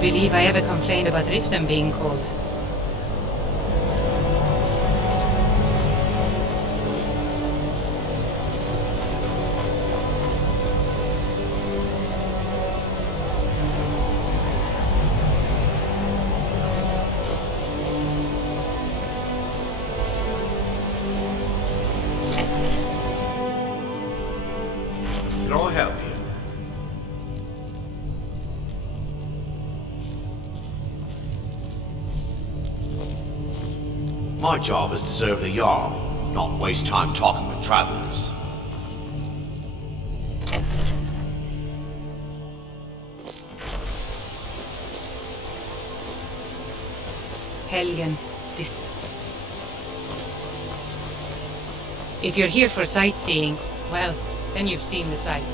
believe I ever complained about Riften being cold. Can I help you? My job is to serve the Jarl, not waste time talking with travelers. Helgen. If you're here for sightseeing, well, then you've seen the sights.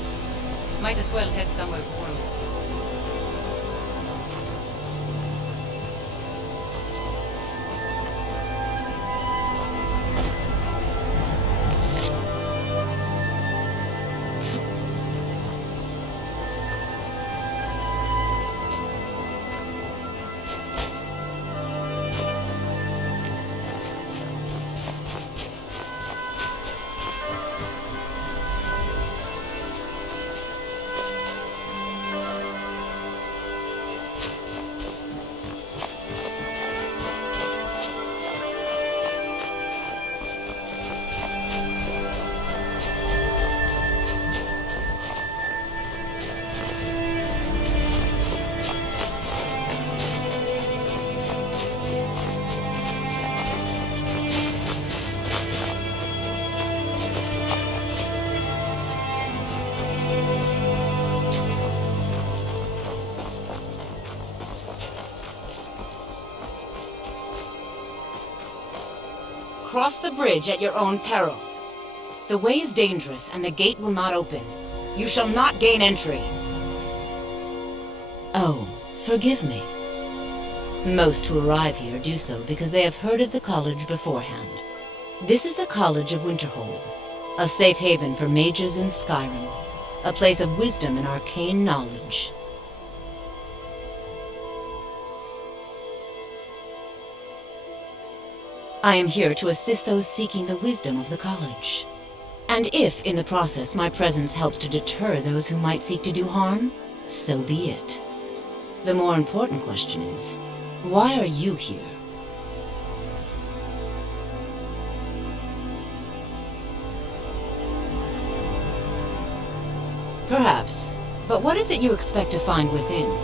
Might as well head somewhere warm. Cross the bridge at your own peril. The way is dangerous, and the gate will not open. You shall not gain entry. Oh, forgive me. Most who arrive here do so because they have heard of the college beforehand. This is the College of Winterhold, a safe haven for mages in Skyrim, a place of wisdom and arcane knowledge. I am here to assist those seeking the wisdom of the college. And if, in the process, my presence helps to deter those who might seek to do harm, so be it. The more important question is, why are you here? Perhaps, but what is it you expect to find within?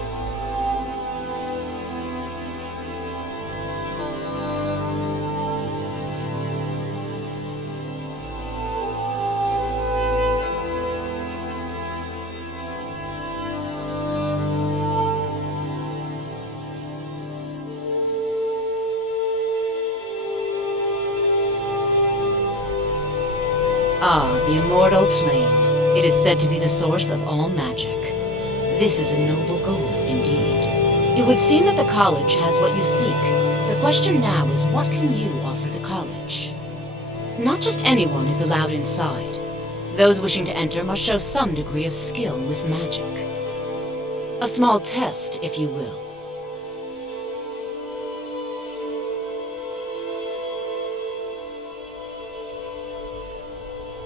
Ah, the immortal plane. It is said to be the source of all magic. This is a noble goal, indeed. It would seem that the college has what you seek. The question now is, what can you offer the college? Not just anyone is allowed inside. Those wishing to enter must show some degree of skill with magic. A small test, if you will.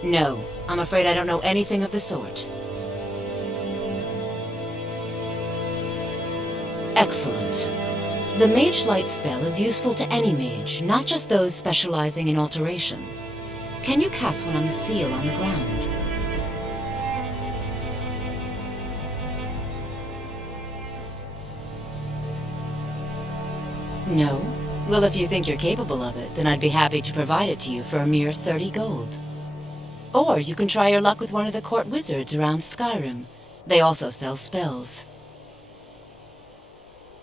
No, I'm afraid I don't know anything of the sort. Excellent. The Mage Light spell is useful to any mage, not just those specializing in alteration. Can you cast one on the seal on the ground? No? Well, if you think you're capable of it, then I'd be happy to provide it to you for a mere 30 gold. Or you can try your luck with one of the court wizards around Skyrim. They also sell spells.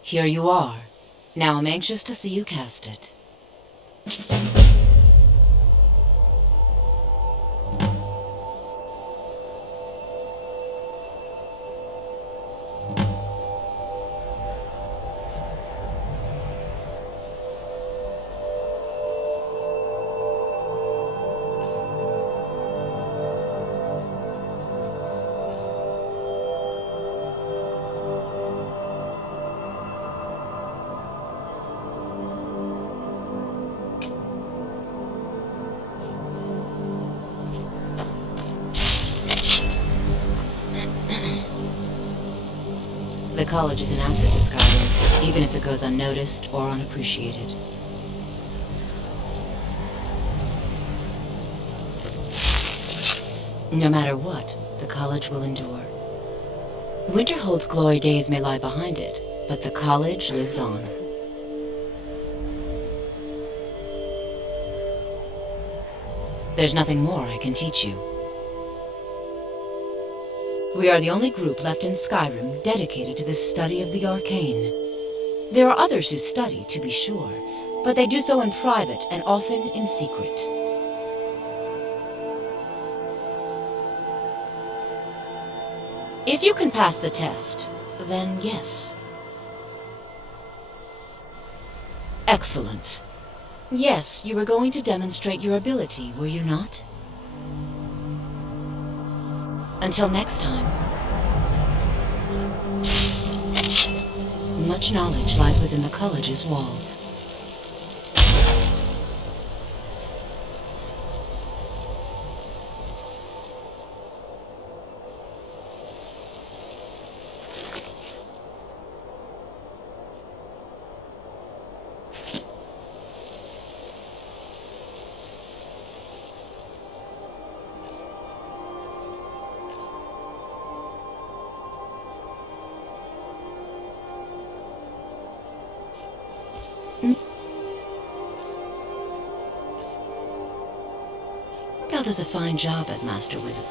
Here you are. Now I'm anxious to see you cast it. college is an asset to Skyrim, even if it goes unnoticed or unappreciated. No matter what, the college will endure. Winterhold's glory days may lie behind it, but the college lives on. There's nothing more I can teach you. We are the only group left in Skyrim dedicated to this study of the arcane. There are others who study, to be sure, but they do so in private and often in secret. If you can pass the test, then yes. Excellent. Yes, you were going to demonstrate your ability, were you not? Until next time. Much knowledge lies within the college's walls. Bell does a fine job as Master Wizard.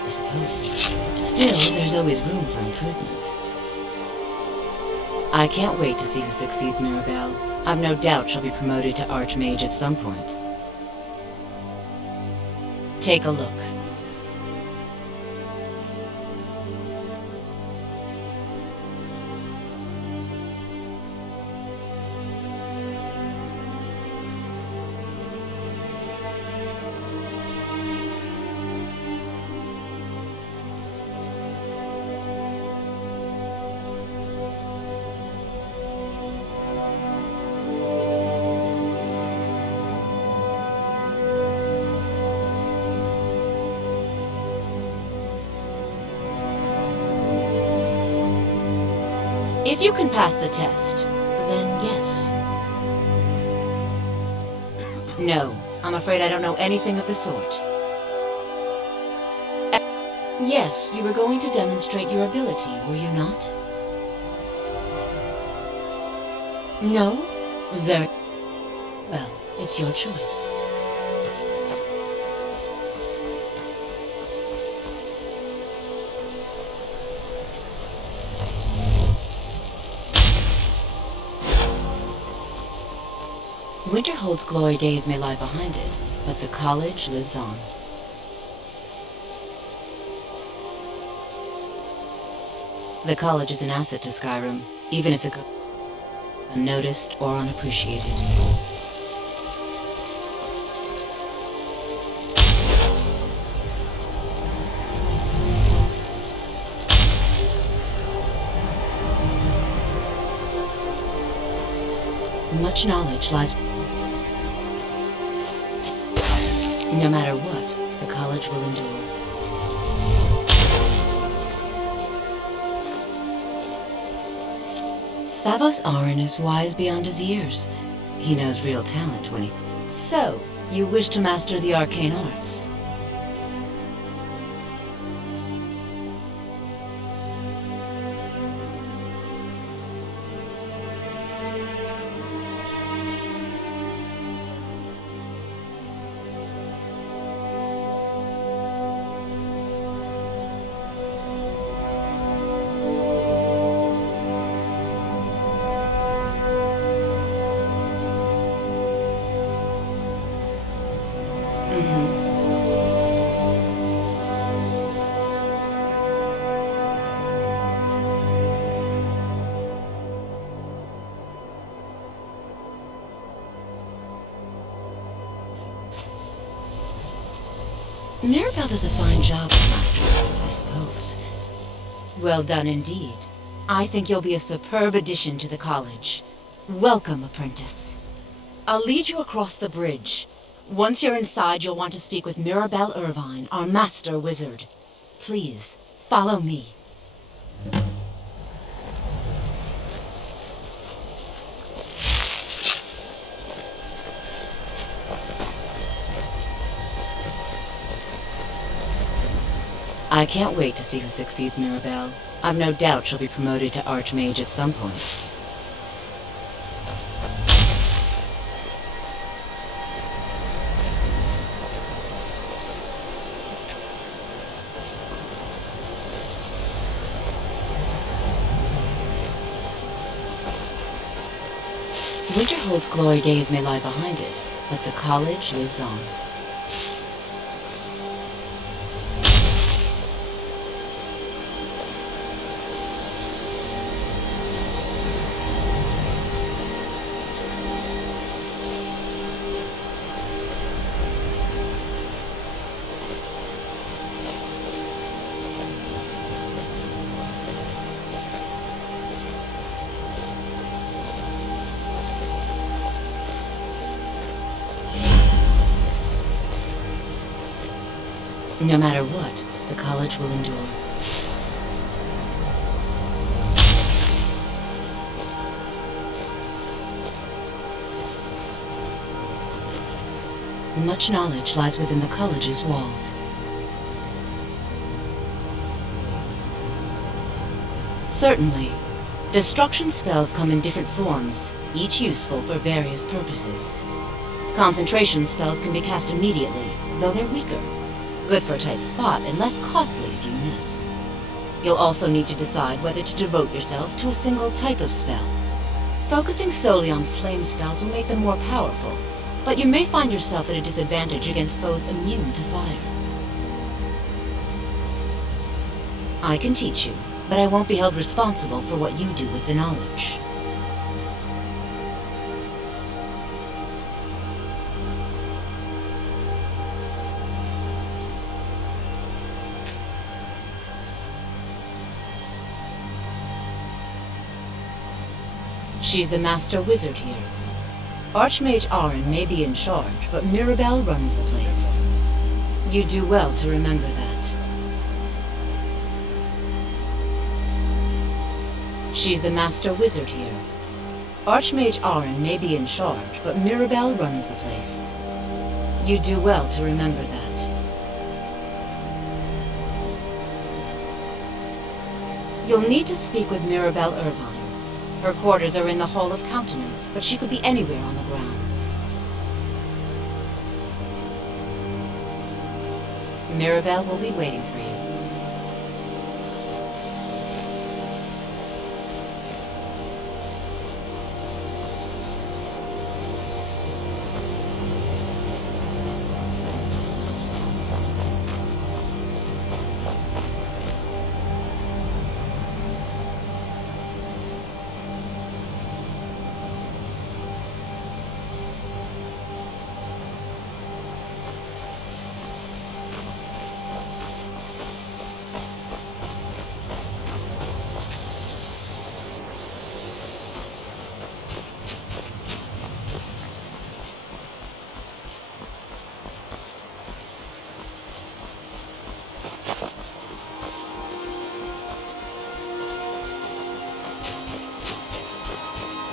I suppose. Still, there's always room for improvement. I can't wait to see who succeeds Mirabelle. I've no doubt she'll be promoted to Archmage at some point. Take a look. If you can pass the test, then yes. No, I'm afraid I don't know anything of the sort. Yes, you were going to demonstrate your ability, were you not? No? Very well, it's your choice. Winterhold's glory days may lie behind it, but the college lives on. The college is an asset to Skyrim, even if it goes unnoticed or unappreciated. Much knowledge lies... No matter what, the college will endure. Savos Aran is wise beyond his years. He knows real talent when he... So, you wish to master the arcane arts? Mirabelle does a fine job as Master Wizard, I suppose. Well done indeed. I think you'll be a superb addition to the college. Welcome, apprentice. I'll lead you across the bridge. Once you're inside, you'll want to speak with Mirabelle Irvine, our Master Wizard. Please, follow me. I can't wait to see who succeeds Mirabelle. I've no doubt she'll be promoted to Archmage at some point. Winterhold's glory days may lie behind it, but the college lives on. No matter what, the college will endure. Much knowledge lies within the college's walls. Certainly. Destruction spells come in different forms, each useful for various purposes. Concentration spells can be cast immediately, though they're weaker. Good for a tight spot and less costly if you miss. You'll also need to decide whether to devote yourself to a single type of spell. Focusing solely on flame spells will make them more powerful, but you may find yourself at a disadvantage against foes immune to fire. I can teach you, but I won't be held responsible for what you do with the knowledge. She's the Master Wizard here. Archmage Aaron may be in charge, but Mirabelle runs the place. You do well to remember that. She's the Master Wizard here. Archmage Aaron may be in charge, but Mirabelle runs the place. You do well to remember that. You'll need to speak with Mirabelle Irvine. Her quarters are in the Hall of Countenance, but she could be anywhere on the grounds. Mirabelle will be waiting for you.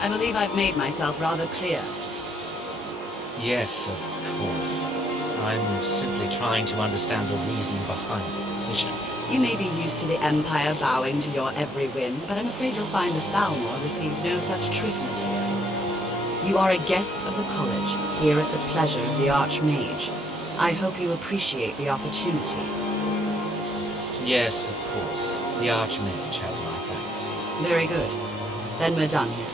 I believe I've made myself rather clear. Yes, of course. I'm simply trying to understand the reasoning behind the decision. You may be used to the Empire bowing to your every whim, but I'm afraid you'll find that Balmor received no such treatment here. You are a guest of the college, here at the pleasure of the Archmage. I hope you appreciate the opportunity. Yes, of course. The Archmage has my thanks. Very good. Then we're done here.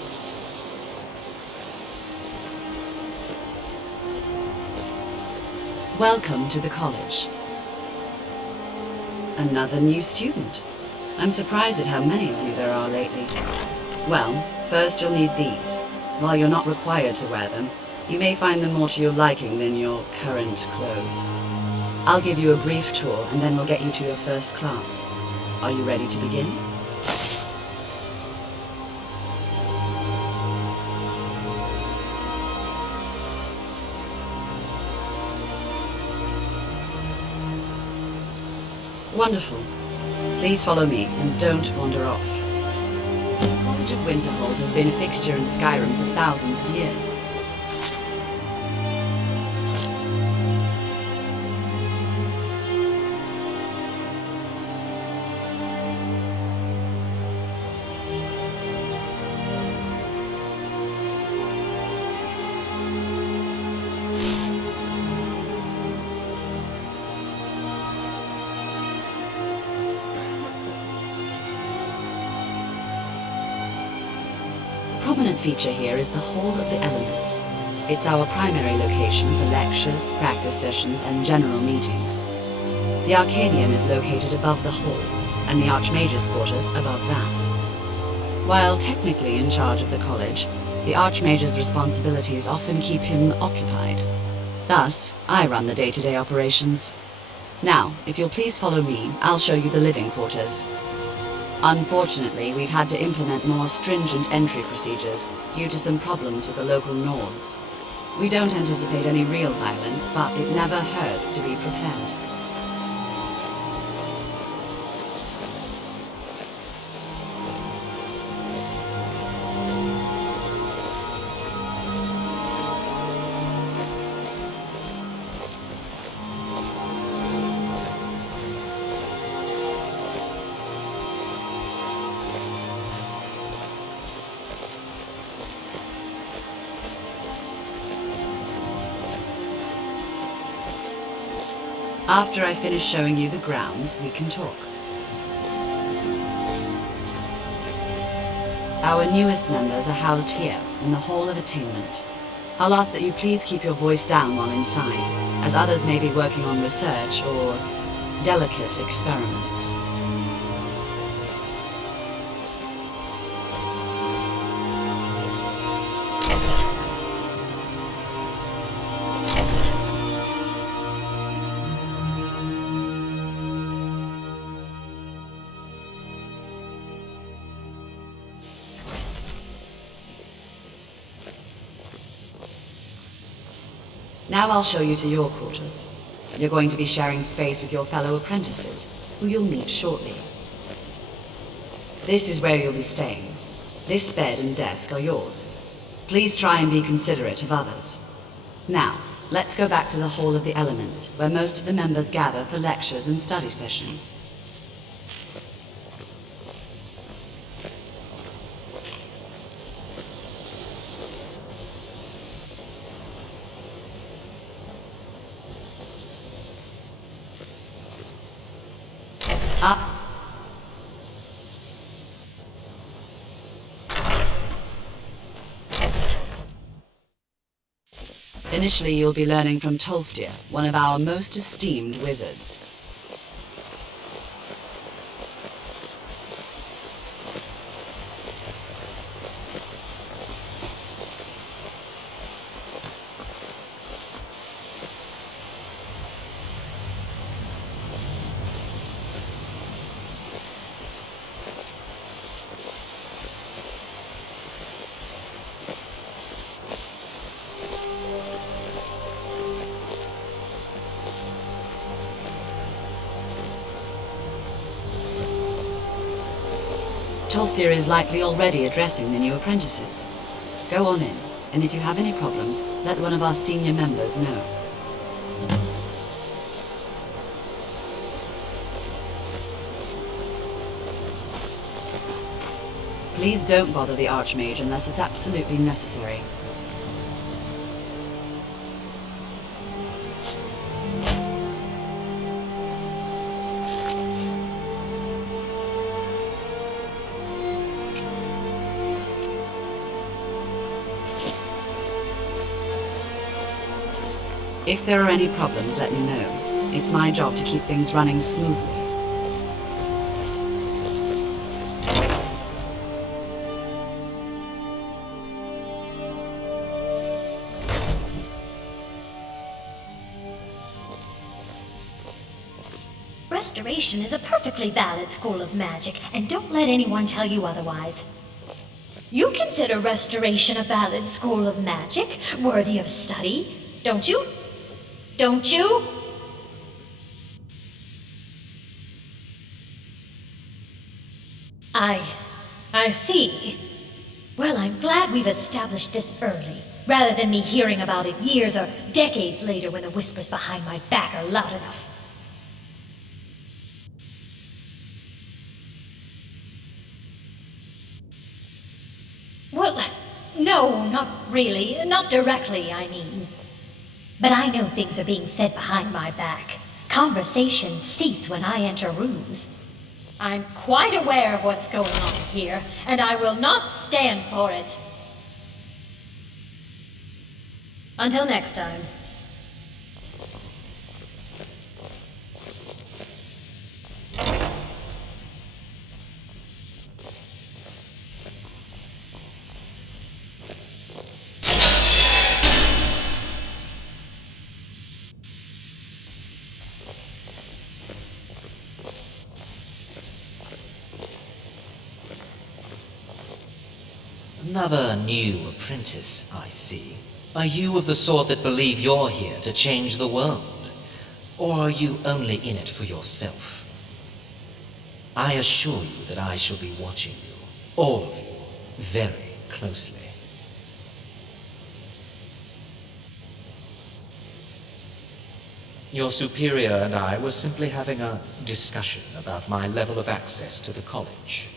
Welcome to the college. Another new student. I'm surprised at how many of you there are lately. Well, first you'll need these. While you're not required to wear them, you may find them more to your liking than your current clothes. I'll give you a brief tour and then we'll get you to your first class. Are you ready to begin? Wonderful. Please follow me and don't wander off. The College of Winterhold has been a fixture in Skyrim for thousands of years. A prominent feature here is the Hall of the Elements. It's our primary location for lectures, practice sessions, and general meetings. The Arcanium is located above the hall, and the Archmage's quarters above that. While technically in charge of the college, the Archmage's responsibilities often keep him occupied. Thus, I run the day-to-day operations. Now, if you'll please follow me, I'll show you the living quarters. Unfortunately, we've had to implement more stringent entry procedures due to some problems with the local Nords. We don't anticipate any real violence, but it never hurts to be prepared. After I finish showing you the grounds, we can talk. Our newest members are housed here, in the Hall of Attainment. I'll ask that you please keep your voice down while inside, as others may be working on research or delicate experiments. Now I'll show you to your quarters. You're going to be sharing space with your fellow apprentices, who you'll meet shortly. This is where you'll be staying. This bed and desk are yours. Please try and be considerate of others. Now, let's go back to the Hall of the Elements, where most of the members gather for lectures and study sessions. Initially, you'll be learning from Tolfdir, one of our most esteemed wizards. Tolfdir is likely already addressing the new apprentices. Go on in, and if you have any problems, let one of our senior members know. Please don't bother the Archmage unless it's absolutely necessary. If there are any problems, let me know. It's my job to keep things running smoothly. Restoration is a perfectly valid school of magic, and don't let anyone tell you otherwise. You consider Restoration a valid school of magic, worthy of study, don't you? Don't you? I see. Well, I'm glad we've established this early, rather than me hearing about it years or decades later when the whispers behind my back are loud enough. Well, no, not really. Not directly, I mean. But I know things are being said behind my back. Conversations cease when I enter rooms. I'm quite aware of what's going on here, and I will not stand for it. Until next time. Another new apprentice, I see. Are you of the sort that believe you're here to change the world? Or are you only in it for yourself? I assure you that I shall be watching you, all of you, very closely. Your superior and I were simply having a discussion about my level of access to the college.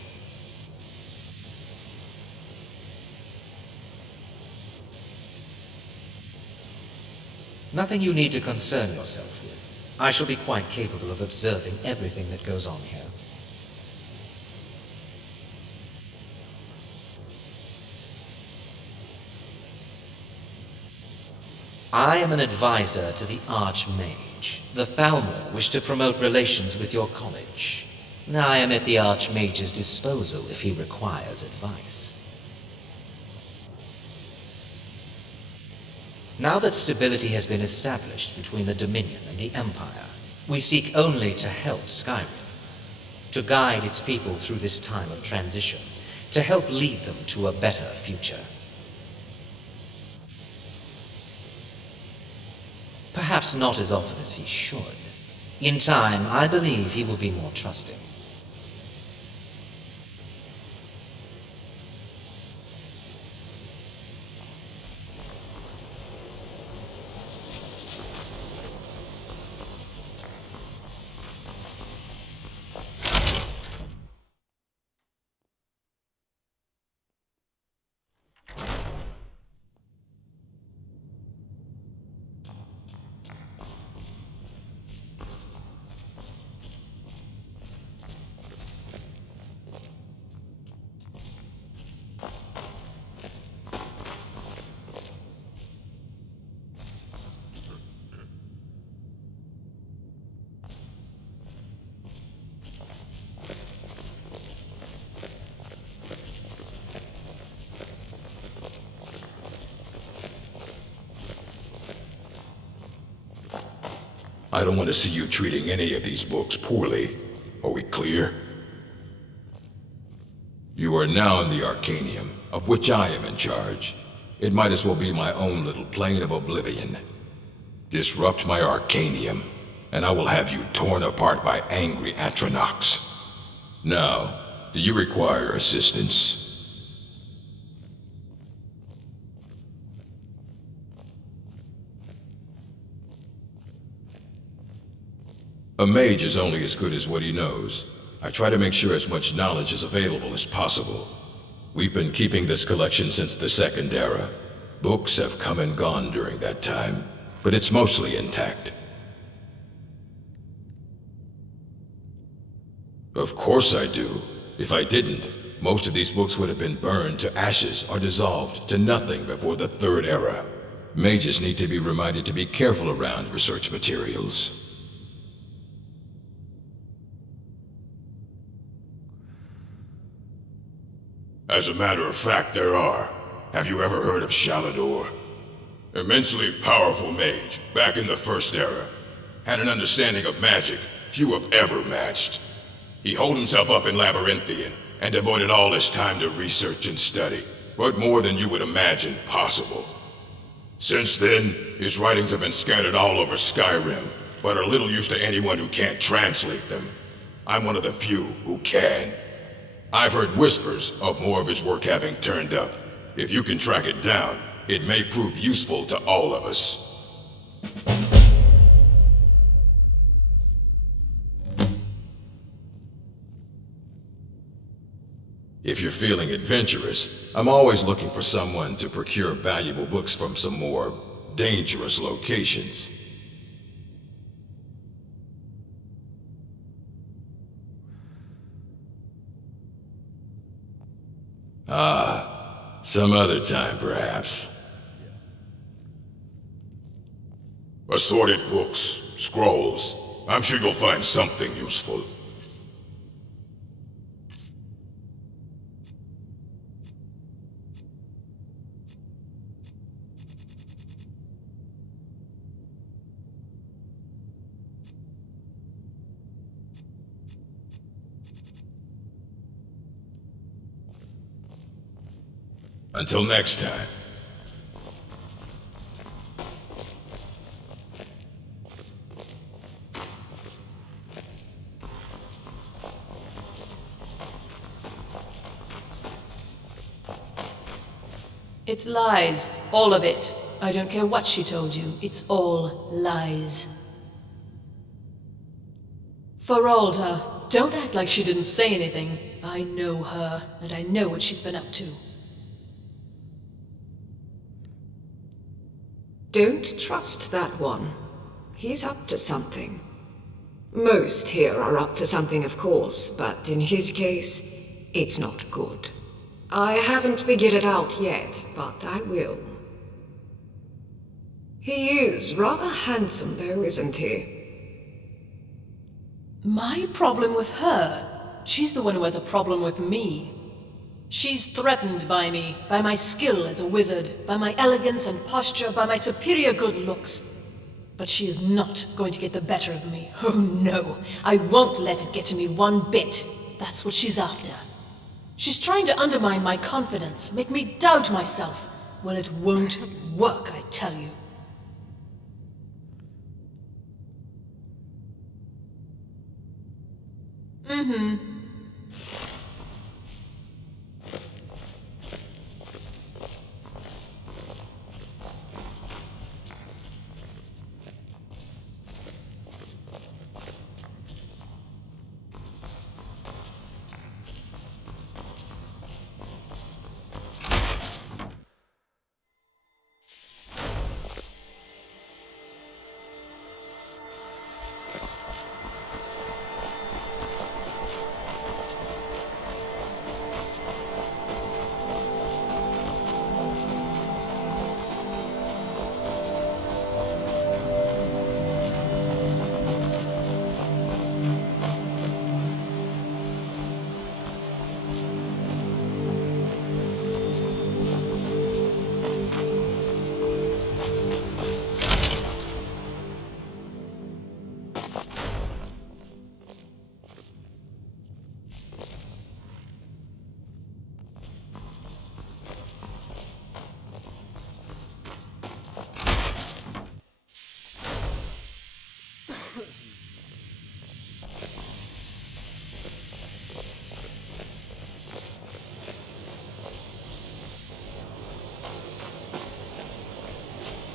Nothing you need to concern yourself with. I shall be quite capable of observing everything that goes on here. I am an advisor to the Archmage. The Thalmor wish to promote relations with your college. I am at the Archmage's disposal if he requires advice. Now that stability has been established between the Dominion and the Empire, we seek only to help Skyrim, to guide its people through this time of transition, to help lead them to a better future. Perhaps not as often as he should. In time, I believe he will be more trusting. I don't want to see you treating any of these books poorly. Are we clear? You are now in the Arcanium, of which I am in charge. It might as well be my own little plane of oblivion. Disrupt my Arcanium, and I will have you torn apart by angry Atronachs. Now, do you require assistance? A mage is only as good as what he knows. I try to make sure as much knowledge is available as possible. We've been keeping this collection since the Second Era. Books have come and gone during that time, but it's mostly intact. Of course I do. If I didn't, most of these books would have been burned to ashes or dissolved to nothing before the Third Era. Mages need to be reminded to be careful around research materials. As a matter of fact, there are. Have you ever heard of Shalador? Immensely powerful mage, back in the First Era. Had an understanding of magic, few have ever matched. He holed himself up in Labyrinthian and devoted all his time to research and study, but more than you would imagine possible. Since then, his writings have been scattered all over Skyrim, but are little use to anyone who can't translate them. I'm one of the few who can. I've heard whispers of more of his work having turned up. If you can track it down, it may prove useful to all of us. If you're feeling adventurous, I'm always looking for someone to procure valuable books from some more dangerous locations. Ah, some other time perhaps. Assorted books, scrolls. I'm sure you'll find something useful. Until next time. It's lies. All of it. I don't care what she told you. It's all lies. Feralda, don't act like she didn't say anything. I know her, and I know what she's been up to. Don't trust that one. He's up to something. Most here are up to something, of course, but in his case, it's not good. I haven't figured it out yet, but I will. He is rather handsome, though, isn't he? My problem with her? She's the one who has a problem with me. She's threatened by me, by my skill as a wizard, by my elegance and posture, by my superior good looks. But she is not going to get the better of me. Oh no, I won't let it get to me one bit. That's what she's after. She's trying to undermine my confidence, make me doubt myself. Well, it won't work, I tell you. Mm-hmm.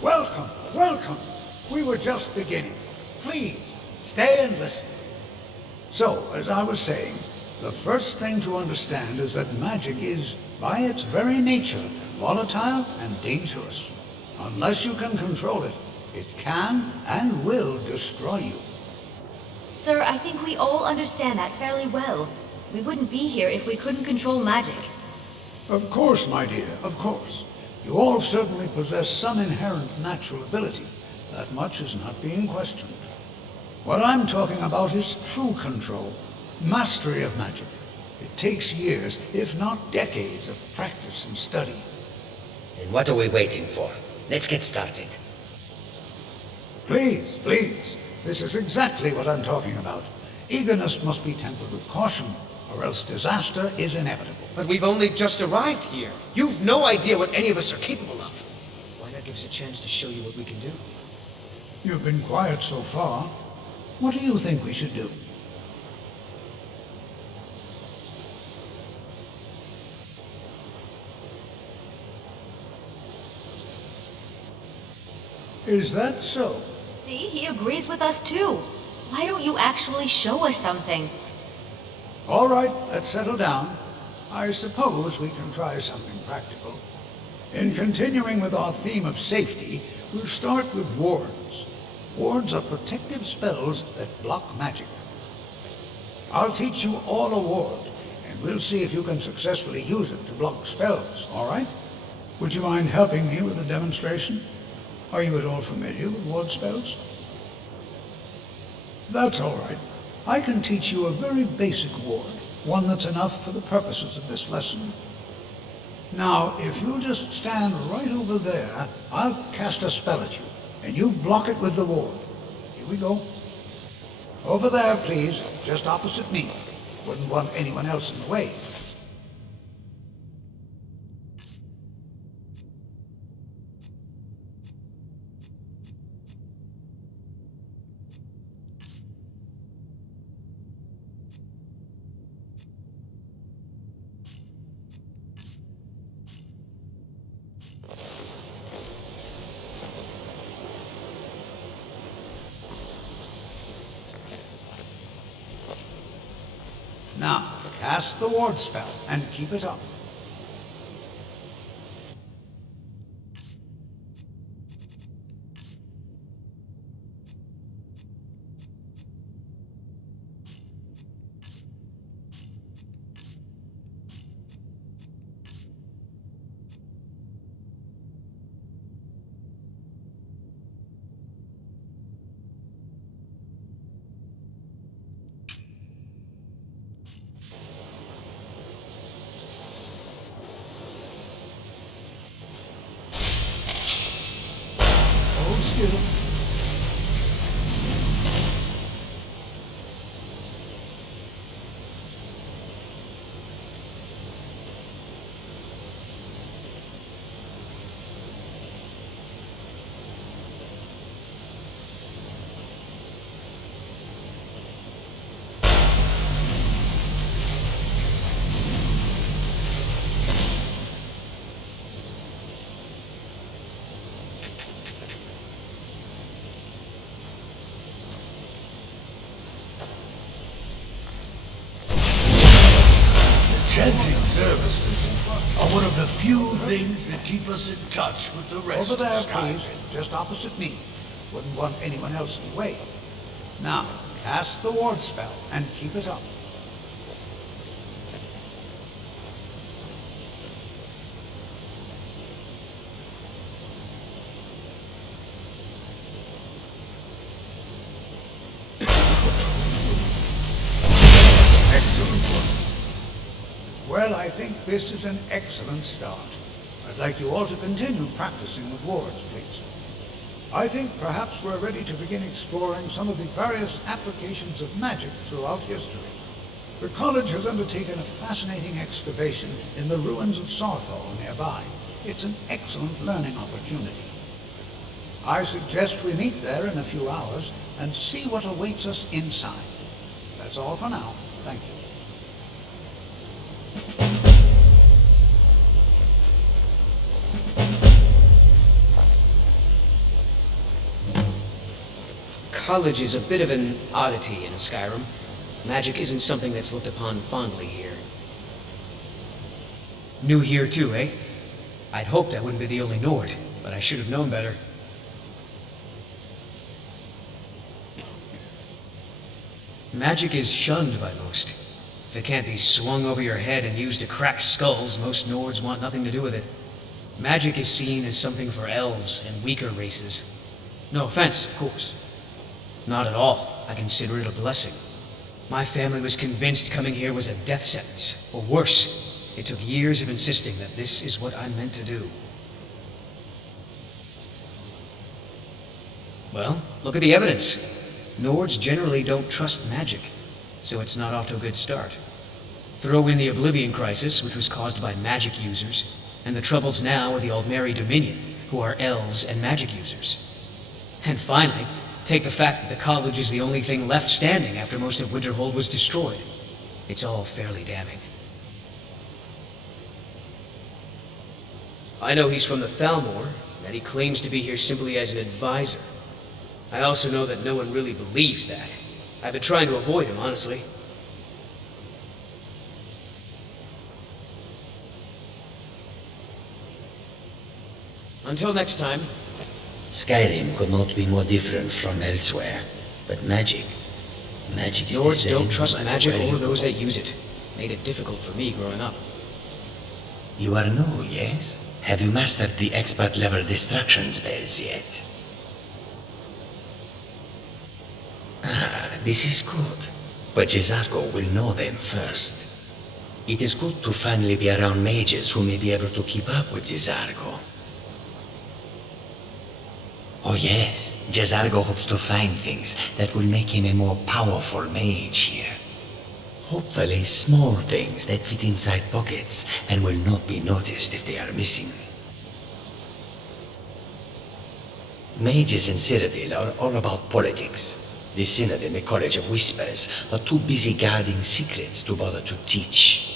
Welcome, welcome. We were just beginning. Please, stay and listen. So, as I was saying, the first thing to understand is that magic is, by its very nature, volatile and dangerous. Unless you can control it, it can and will destroy you. Sir, I think we all understand that fairly well. We wouldn't be here if we couldn't control magic. Of course, my dear, of course. You all certainly possess some inherent natural ability. That much is not being questioned. What I'm talking about is true control, mastery of magic. It takes years, if not decades, of practice and study. Then what are we waiting for? Let's get started. Please, please, This is exactly what I'm talking about. Eagerness must be tempered with caution, or else disaster is inevitable. But we've only just arrived here. You've no idea what any of us are capable of. Why not give us a chance to show you what we can do? You've been quiet so far. What do you think we should do? Is that so? See, he agrees with us too. Why don't you actually show us something? All right, let's settle down. I suppose we can try something practical. In continuing with our theme of safety, we'll start with wards. Wards are protective spells that block magic. I'll teach you all a ward, and we'll see if you can successfully use it to block spells, all right? Would you mind helping me with the demonstration? Are you at all familiar with ward spells? That's all right. I can teach you a very basic ward, one that's enough for the purposes of this lesson. Now, if you'll just stand right over there, I'll cast a spell at you, and you block it with the ward. Here we go. Over there, please, just opposite me. Wouldn't want anyone else in the way. Now, cast the ward spell and keep it up. Still. Chanting services are one of the few things that keep us in touch with the rest Over there, of Skyrim. please, just opposite me. Wouldn't want anyone else in the way. Now, cast the ward spell and keep it up. Excellent work. Well, I think this is an excellent start. I'd like you all to continue practicing with wards, please. I think perhaps we're ready to begin exploring some of the various applications of magic throughout history. The college has undertaken a fascinating excavation in the ruins of Sarthal nearby. It's an excellent learning opportunity. I suggest we meet there in a few hours and see what awaits us inside. That's all for now. Thank you. College is a bit of an oddity in Skyrim. Magic isn't something that's looked upon fondly here. New here too, eh? I'd hoped I wouldn't be the only Nord, but I should have known better. Magic is shunned by most. If it can't be swung over your head and used to crack skulls, most Nords want nothing to do with it. Magic is seen as something for elves and weaker races. No offense, of course. Not at all. I consider it a blessing. My family was convinced coming here was a death sentence, or worse. It took years of insisting that this is what I'm meant to do. Well, look at the evidence. Nords generally don't trust magic, so it's not off to a good start. Throw in the Oblivion Crisis, which was caused by magic users, and the troubles now with the Aldmeri Dominion, who are elves and magic users. And finally, take the fact that the college is the only thing left standing after most of Winterhold was destroyed. It's all fairly damning. I know he's from the Thalmor, and that he claims to be here simply as an advisor. I also know that no one really believes that. I've been trying to avoid him, honestly. Until next time. Skyrim could not be more different from elsewhere, but magic is the Nords same. don't trust no matter magic where or you those go. that use it. Made it difficult for me growing up. You are new, yes? Have you mastered the expert-level destruction spells yet? Ah, this is good. But Jezargo will know them first. It is good to finally be around mages who may be able to keep up with Jezargo. Oh yes, Jezargo hopes to find things that will make him a more powerful mage here. Hopefully small things that fit inside pockets and will not be noticed if they are missing. Mages in Cyrodiil are all about politics. The Synod and the College of Whispers are too busy guarding secrets to bother to teach.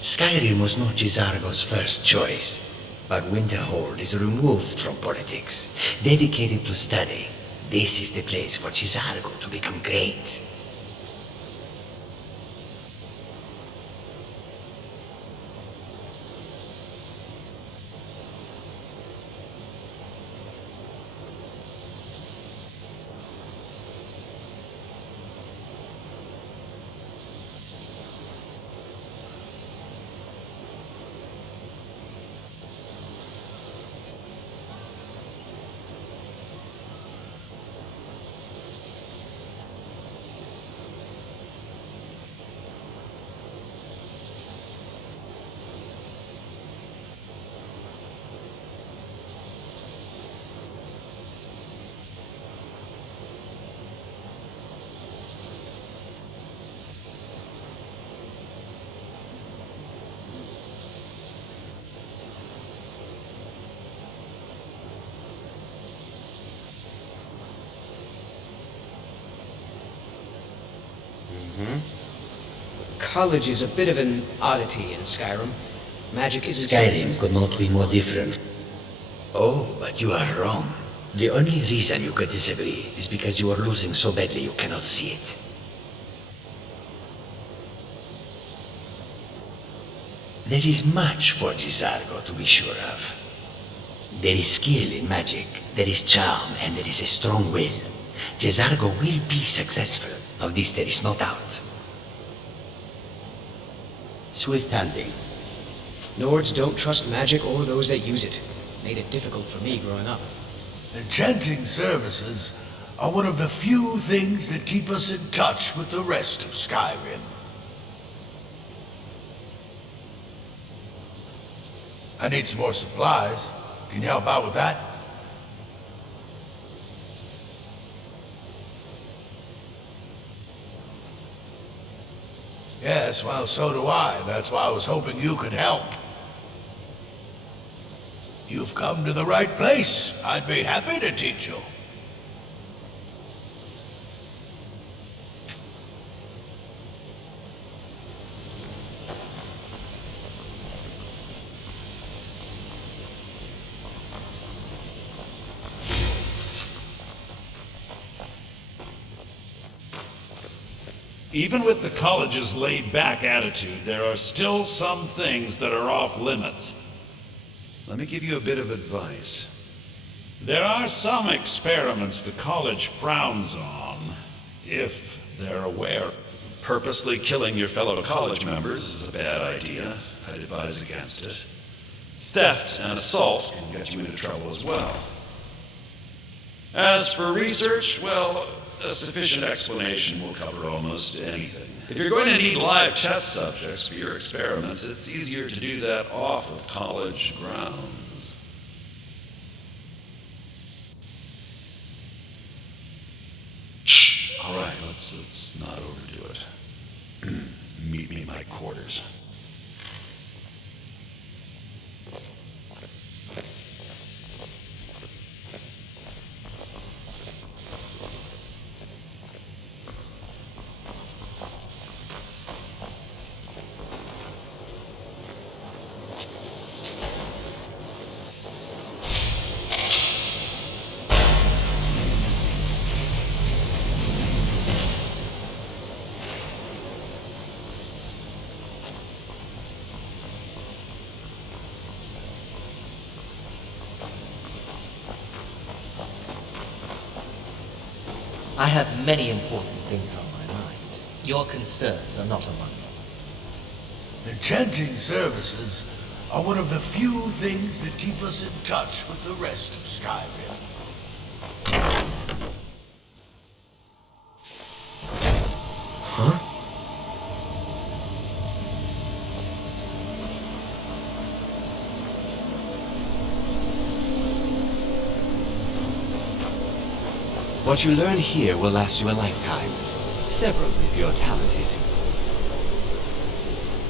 Skyrim was not Jezargo's first choice, but Winterhold is removed from politics, dedicated to study. This is the place for Jezargo to become great. College is a bit of an oddity in Skyrim. Magic isn't Skyrim could not be more different. Oh, but you are wrong. The only reason you could disagree is because you are losing so badly you cannot see it. There is much for Jezargo to be sure of. There is skill in magic, there is charm, and there is a strong will. Jezargo will be successful. Of this there is no doubt. Swift handing. Nords don't trust magic or those that use it. Made it difficult for me growing up. Enchanting services are one of the few things that keep us in touch with the rest of Skyrim. I need some more supplies. Can you help out with that? Yes, well, so do I. That's why I was hoping you could help. You've come to the right place. I'd be happy to teach you. Even with the college's laid-back attitude, there are still some things that are off limits. Let me give you a bit of advice. There are some experiments the college frowns on, if they're aware. Purposely killing your fellow college members is a bad idea. I'd advise against it. Theft and assault can get you into trouble as well. As for research, well, a sufficient explanation will cover almost anything. If you're going to need live test subjects for your experiments, it's easier to do that off of college grounds. Shh! let's not overdo it. Meet me in my quarters. I have many important things on my mind. Your concerns are not among them. The chanting services are one of the few things that keep us in touch with the rest of Skyrim. Huh? What you learn here will last you a lifetime. Several if you're talented.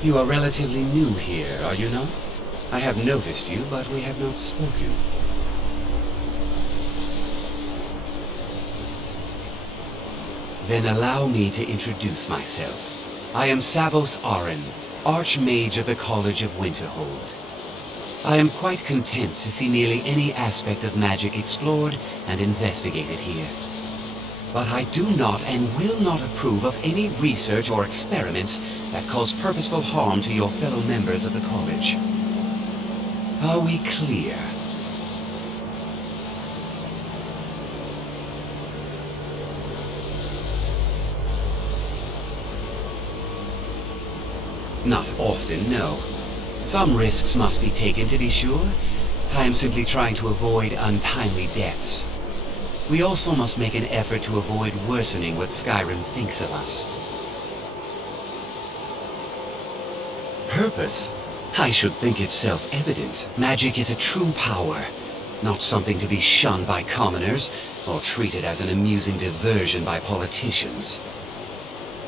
You are relatively new here, are you not? I have noticed you, but we have not spoken. Then allow me to introduce myself. I am Savos Aran, Archmage of the College of Winterhold. I am quite content to see nearly any aspect of magic explored and investigated here. But I do not and will not approve of any research or experiments that cause purposeful harm to your fellow members of the college. Are we clear? Not often, no. Some risks must be taken to be sure. I am simply trying to avoid untimely deaths. We also must make an effort to avoid worsening what Skyrim thinks of us. Purpose? I should think it's self-evident. Magic is a true power, not something to be shunned by commoners, or treated as an amusing diversion by politicians.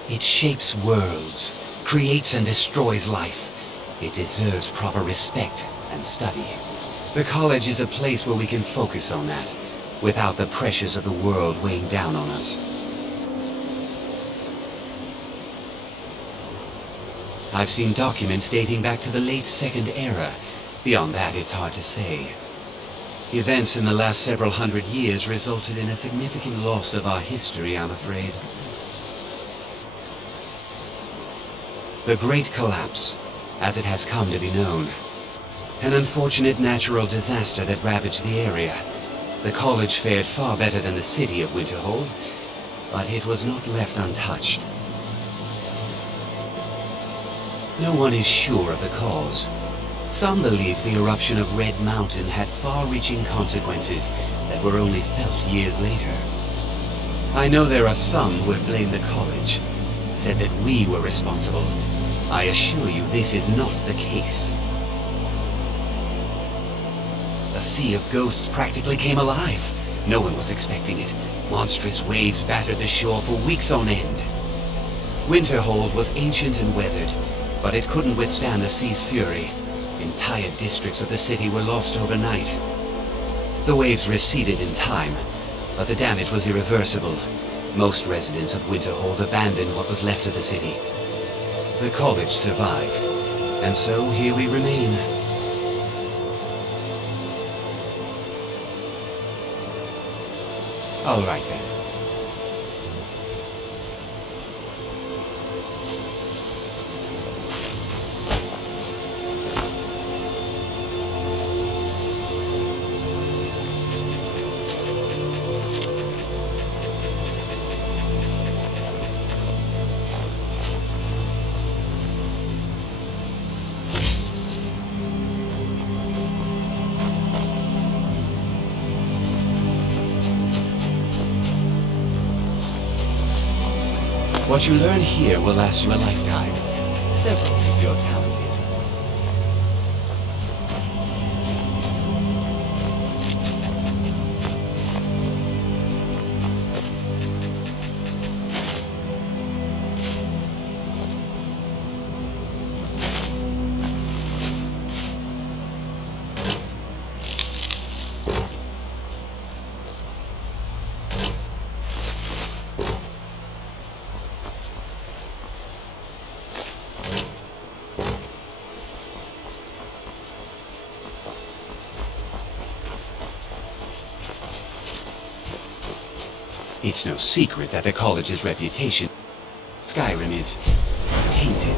It shapes worlds, creates and destroys life. It deserves proper respect and study. The college is a place where we can focus on that, without the pressures of the world weighing down on us. I've seen documents dating back to the late Second Era. Beyond that, it's hard to say. Events in the last several hundred years resulted in a significant loss of our history, I'm afraid. The Great Collapse, as it has come to be known. An unfortunate natural disaster that ravaged the area. The college fared far better than the city of Winterhold, but it was not left untouched. No one is sure of the cause. Some believe the eruption of Red Mountain had far-reaching consequences that were only felt years later. I know there are some who have blamed the college, said that we were responsible. I assure you this is not the case. A sea of ghosts practically came alive. No one was expecting it. Monstrous waves battered the shore for weeks on end. Winterhold was ancient and weathered, but it couldn't withstand the sea's fury. Entire districts of the city were lost overnight. The waves receded in time, but the damage was irreversible. Most residents of Winterhold abandoned what was left of the city. The college survived, and so here we remain. All right then. What you learn here will last you a lifetime. Several if you're talented. It's no secret that the college's reputation, Skyrim, is tainted.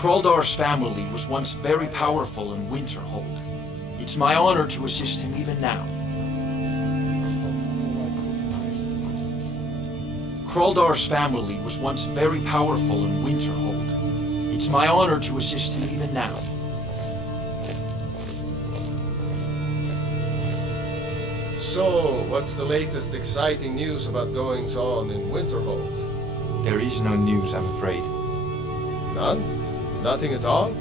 Kraldar's family was once very powerful in Winterhold. It's my honor to assist him even now. Kraldar's family was once very powerful in Winterhold. It's my honor to assist him even now. So, what's the latest exciting news about goings-on in Winterhold? There is no news, I'm afraid. None? Nothing at all?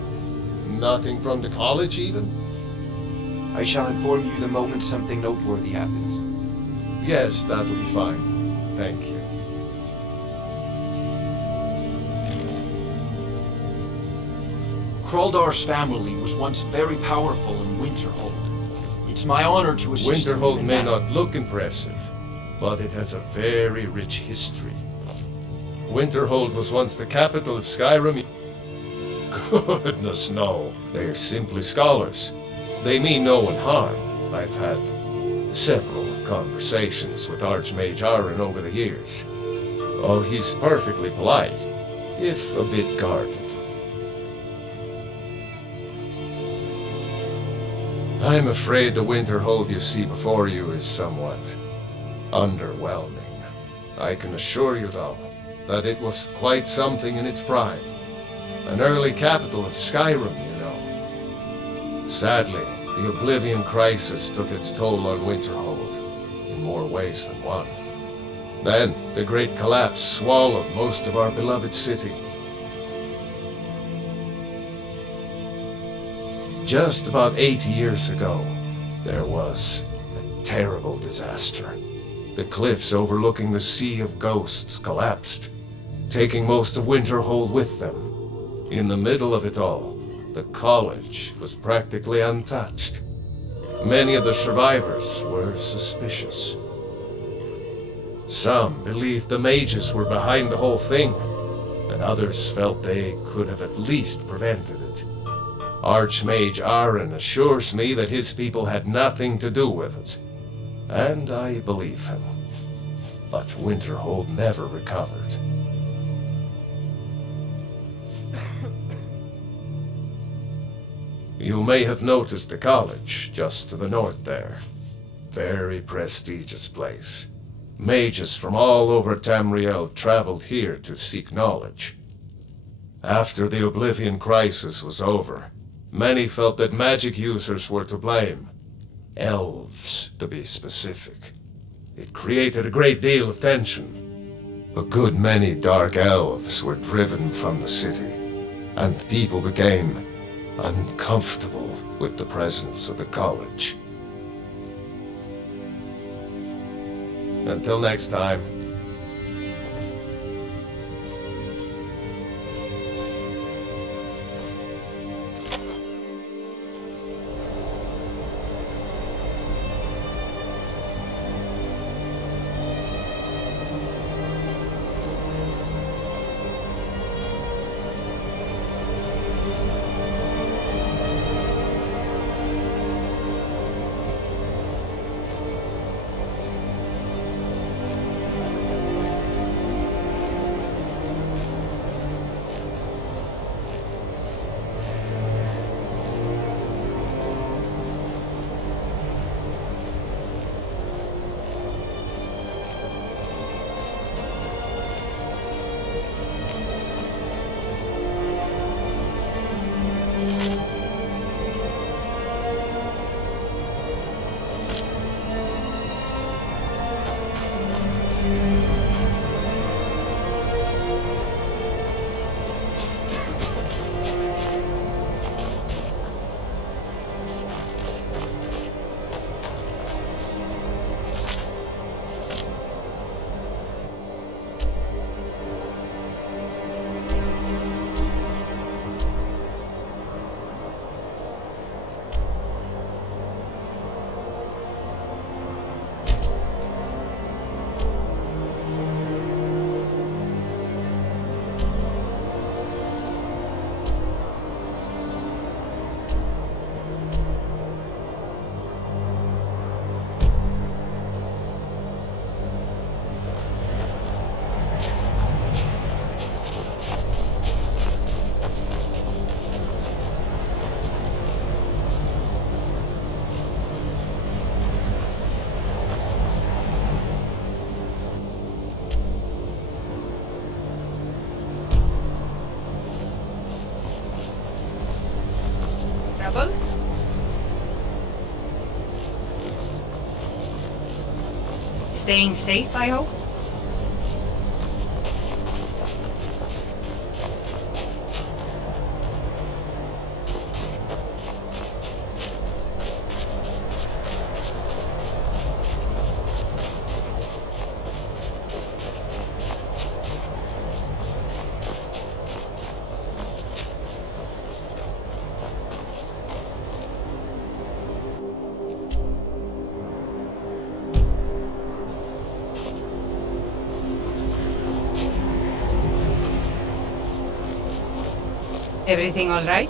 Nothing from the college, even? I shall inform you the moment something noteworthy happens. Yes, that'll be fine. Thank you. Kraldar's family was once very powerful in Winterhold. It's my honor to assist them Winterhold even may now. not look impressive, but it has a very rich history. Winterhold was once the capital of Skyrim. Goodness, no. They're simply scholars. They mean no one harm. I've had several conversations with Archmage Aaron over the years. Oh, he's perfectly polite, if a bit guarded. I'm afraid the Winterhold you see before you is somewhat underwhelming. I can assure you, though, that it was quite something in its prime. An early capital of Skyrim, you know. Sadly, the Oblivion Crisis took its toll on Winterhold, in more ways than one. Then, the Great Collapse swallowed most of our beloved city. Just about 80 years ago, there was a terrible disaster. The cliffs overlooking the Sea of Ghosts collapsed, taking most of Winterhold with them. In the middle of it all, the college was practically untouched. Many of the survivors were suspicious. Some believed the mages were behind the whole thing, and others felt they could have at least prevented it. Archmage Aaron assures me that his people had nothing to do with it, and I believe him. But Winterhold never recovered. You may have noticed the college just to the north there. Very prestigious place. Mages from all over Tamriel traveled here to seek knowledge. After the Oblivion Crisis was over, many felt that magic users were to blame. Elves, to be specific. It created a great deal of tension. A good many dark elves were driven from the city, and people became uncomfortable with the presence of the college. Until next time. Staying safe, I hope? Everything all right?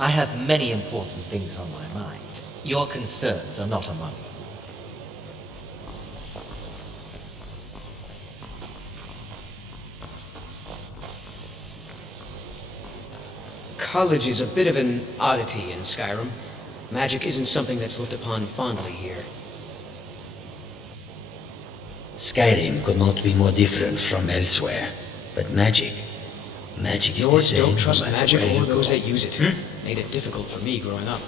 I have many important things on my mind. Your concerns are not among them. College is a bit of an oddity in Skyrim. Magic isn't something that's looked upon fondly here. Skyrim could not be more different from elsewhere. But magic is the same. Yours don't trust no matter magic where or you those go. that use it. Made it difficult for me growing up.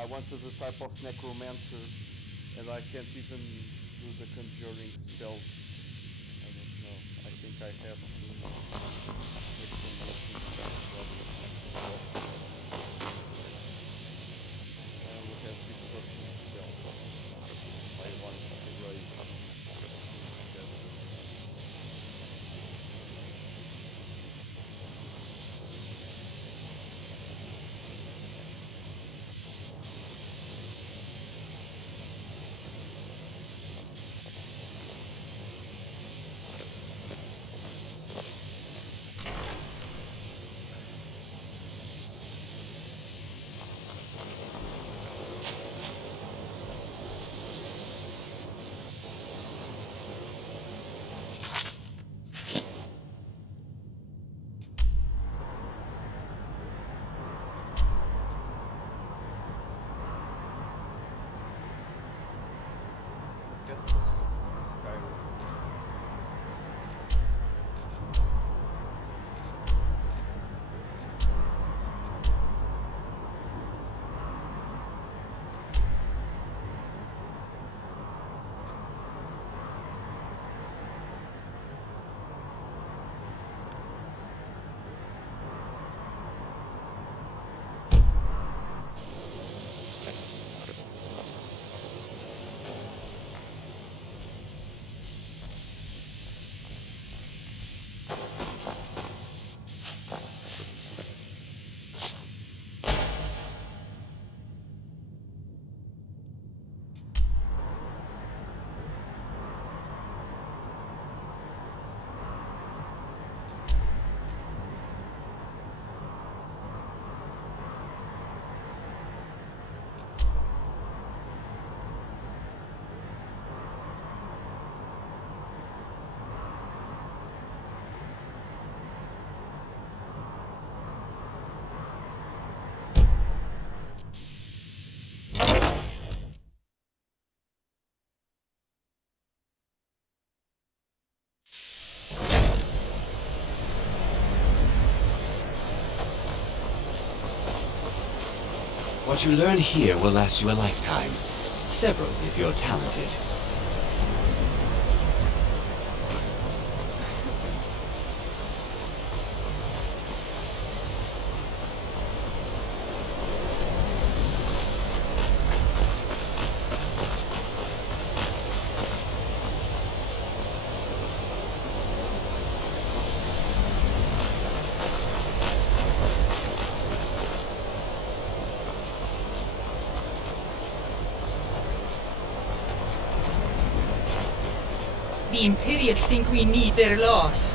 I wanted the type of necromancer, and I can't even do the conjuring spells. I don't know. I think I have to make some motion spells rather than and we have destruction spells. I want to raise What you learn here will last you a lifetime. Several if you're talented. The Imperials think we need their laws.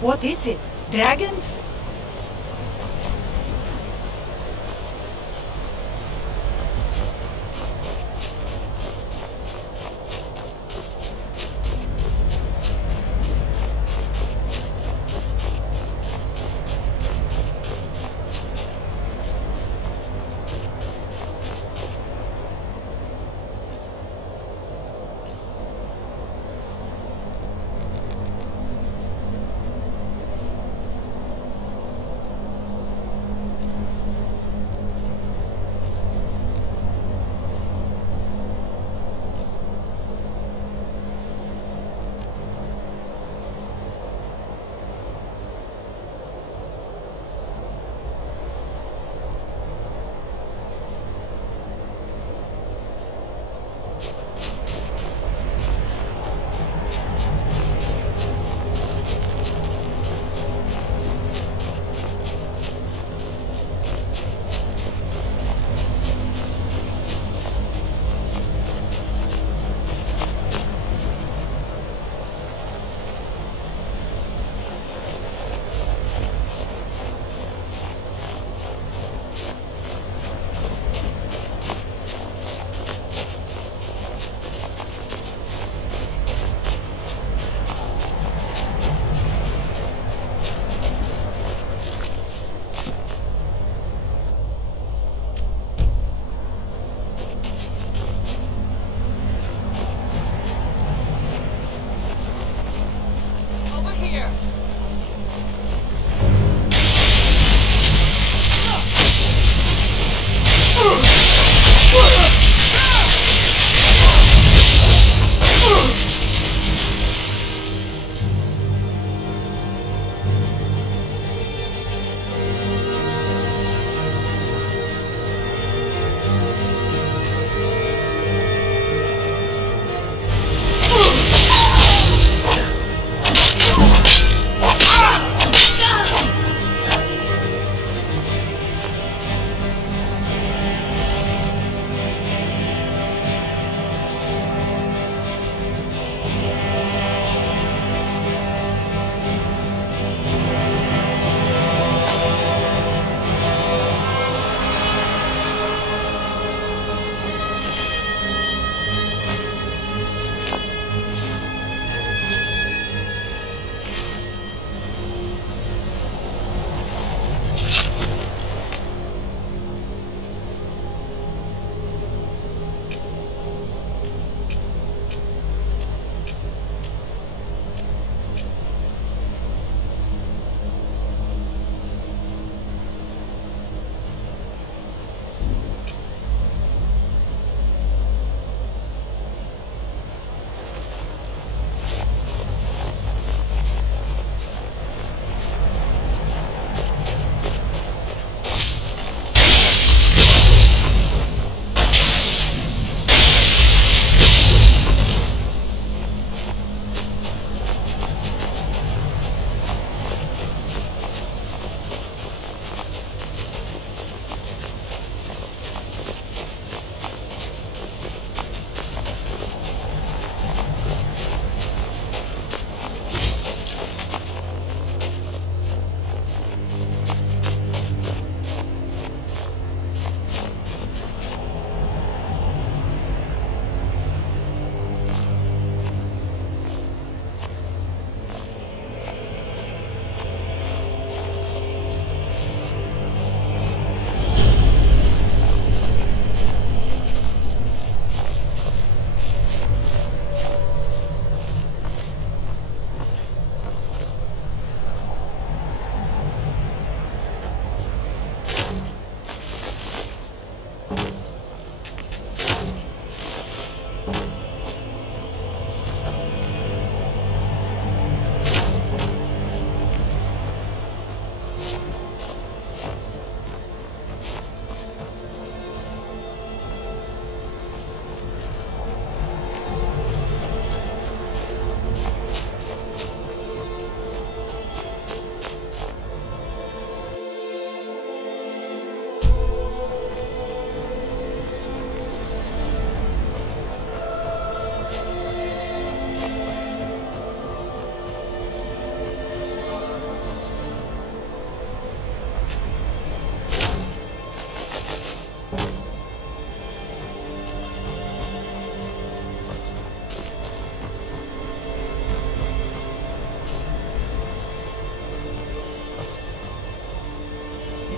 What is it? Dragons?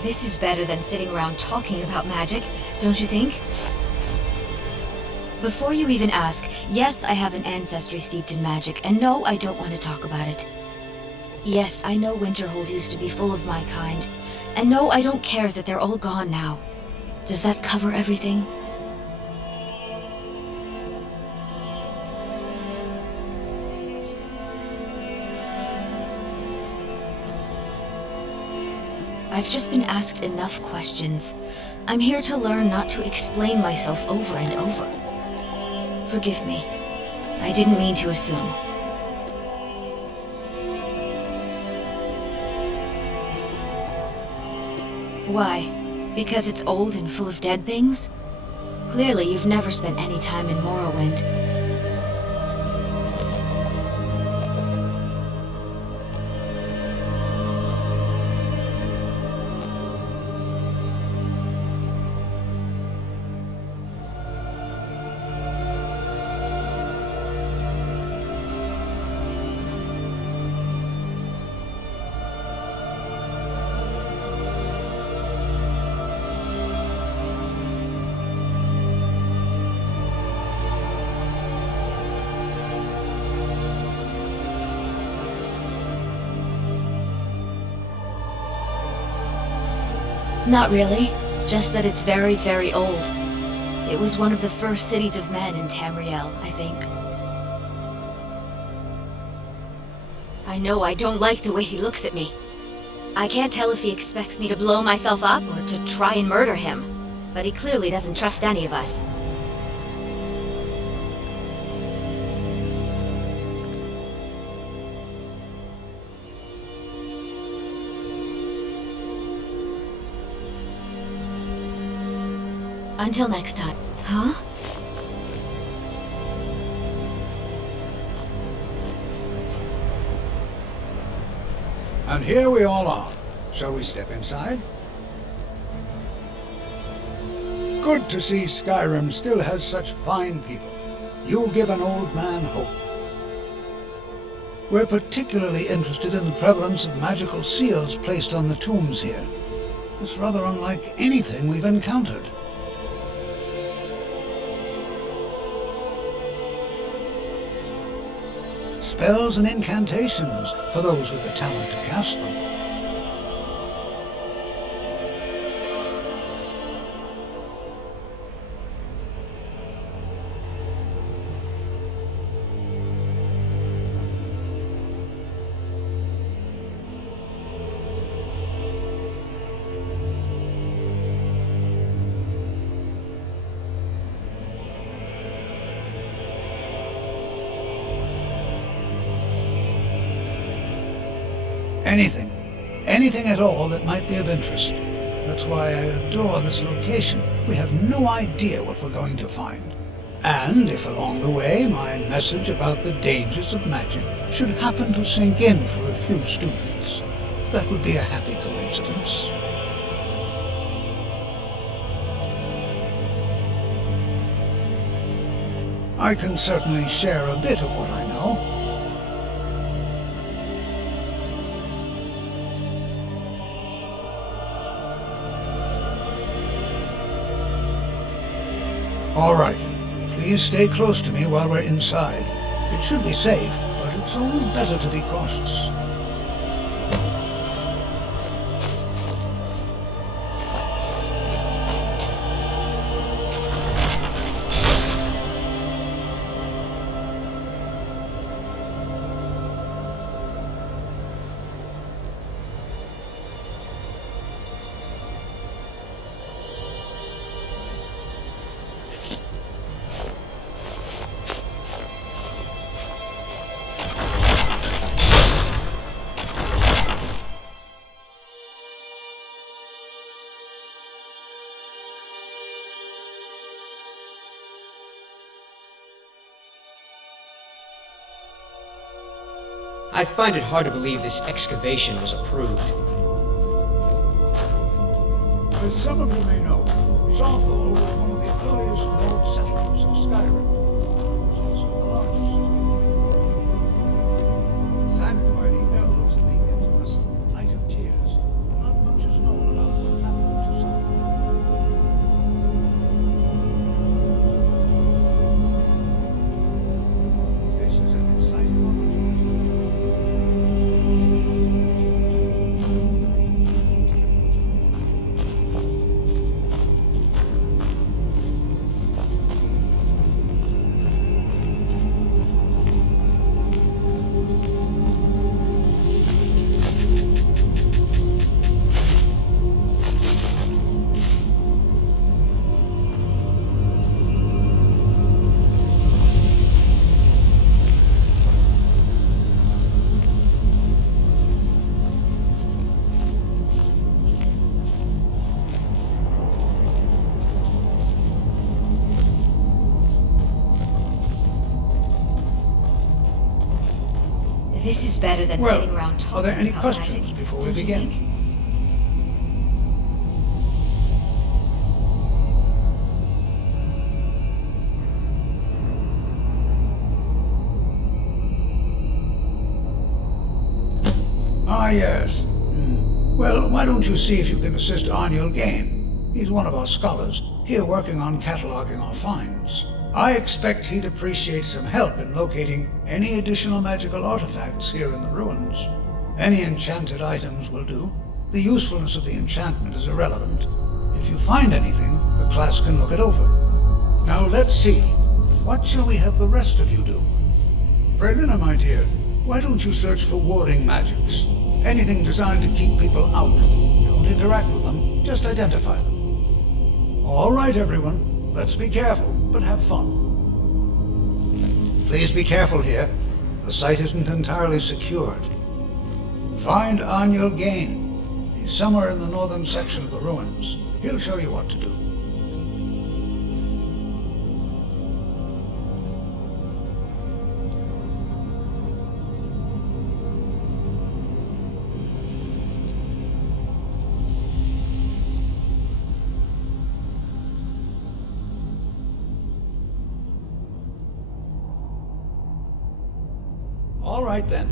This is better than sitting around talking about magic, don't you think? Before you even ask, yes, I have an ancestry steeped in magic, and no, I don't want to talk about it. Yes, I know Winterhold used to be full of my kind, and no, I don't care that they're all gone now. Does that cover everything? I've just been asked enough questions. I'm here to learn not to explain myself over and over. Forgive me. I didn't mean to assume. Why? Because it's old and full of dead things? Clearly, you've never spent any time in Morrowind. Not really. Just that it's very, very old. It was one of the first cities of men in Tamriel, I think. I know I don't like the way he looks at me. I can't tell if he expects me to blow myself up or to try and murder him. But he clearly doesn't trust any of us. Until next time. Huh? And here we all are. Shall we step inside? Good to see Skyrim still has such fine people. You give an old man hope. We're particularly interested in the prevalence of magical seals placed on the tombs here. It's rather unlike anything we've encountered. Spells and incantations for those with the talent to cast them. Anything at all that might be of interest. That's why I adore this location. We have no idea what we're going to find. And if along the way my message about the dangers of magic should happen to sink in for a few students, that would be a happy coincidence. I can certainly share a bit of what I know. All right. Please stay close to me while we're inside. It should be safe, but it's always better to be cautious. I find it hard to believe this excavation was approved. As some of you may know, Shawthorne was one of the earliest known settlements of Skyrim. It was also the largest. Sacked by the elves in the infamous Night of Tears, not much is known about what This is better than Well, sitting around talking are there any about questions magic, before we don't you begin? think? Ah, yes. Well, why don't you see if you can assist Arniel Gain? He's one of our scholars, here working on cataloging our finds. I expect he'd appreciate some help in locating any additional magical artifacts here in the ruins. Any enchanted items will do. The usefulness of the enchantment is irrelevant. If you find anything, the class can look it over. Now let's see. What shall we have the rest of you do? Brelina, my dear, why don't you search for warding magics? Anything designed to keep people out. Don't interact with them, just identify them. All right, everyone. Let's be careful, but have fun. Please be careful here. The site isn't entirely secured. Find Arniel Gain. He's somewhere in the northern section of the ruins. He'll show you what to do. All right, then.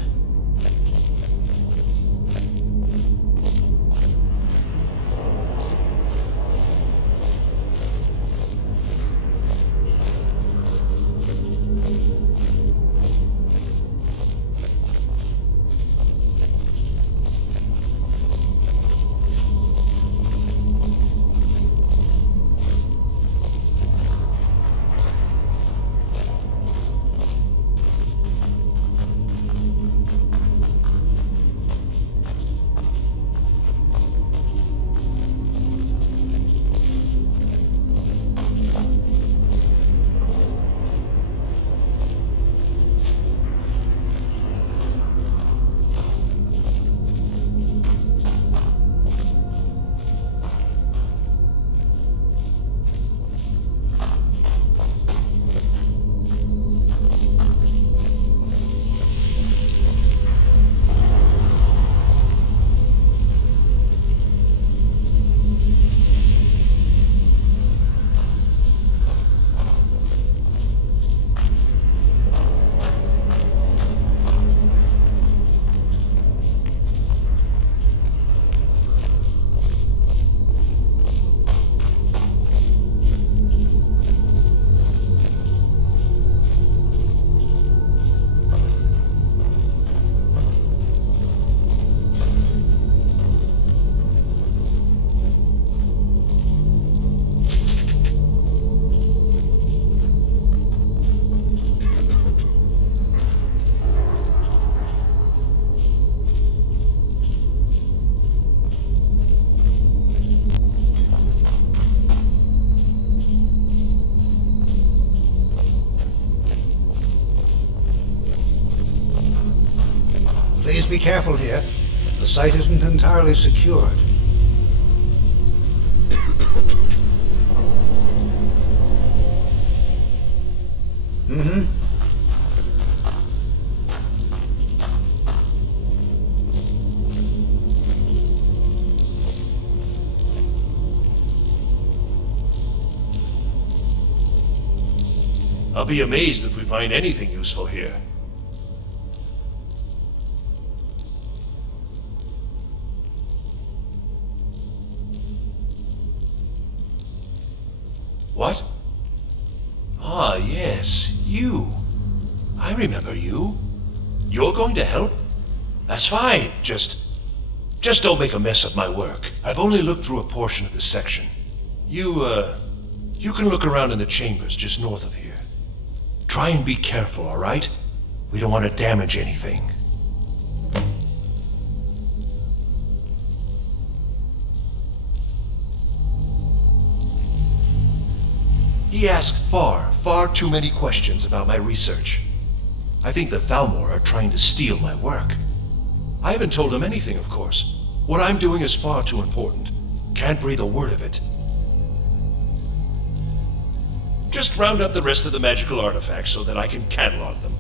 Please be careful here. The site isn't entirely secured. Mm-hmm. I'll be amazed if we find anything useful here. What? Ah, yes, you. I remember you. You're going to help? That's fine. Just don't make a mess of my work. I've only looked through a portion of this section. You can look around in the chambers just north of here. Try and be careful, all right? We don't want to damage anything. He asked far too many questions about my research. I think the Thalmor are trying to steal my work. I haven't told him anything, of course. What I'm doing is far too important. Can't breathe a word of it. Just round up the rest of the magical artifacts so that I can catalog them.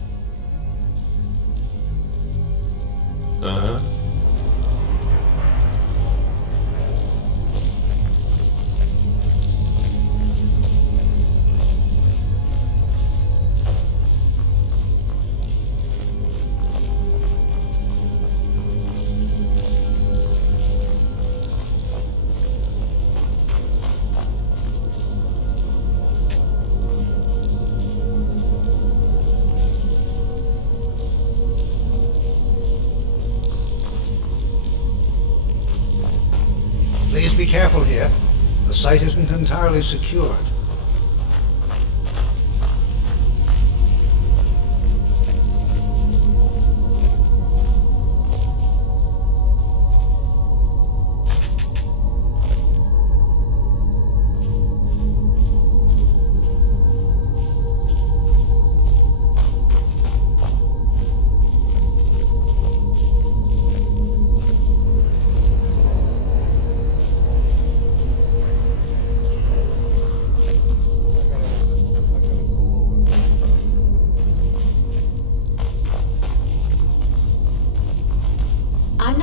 Please be careful here. The site isn't entirely secured.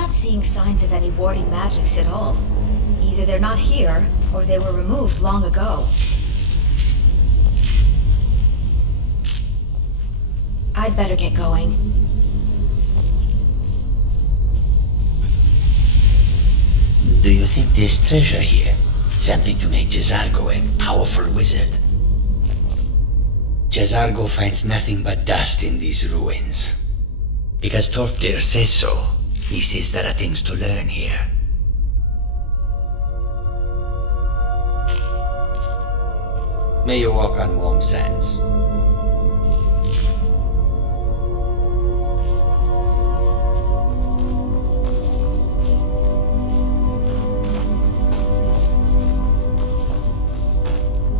Seeing signs of any warding magics at all. Either they're not here, or they were removed long ago. I'd better get going. Do you think there's treasure here? Something to make Jezargo a powerful wizard? Jezargo finds nothing but dust in these ruins. Because Torfdir says so. He says there are things to learn here. May you walk on warm sands.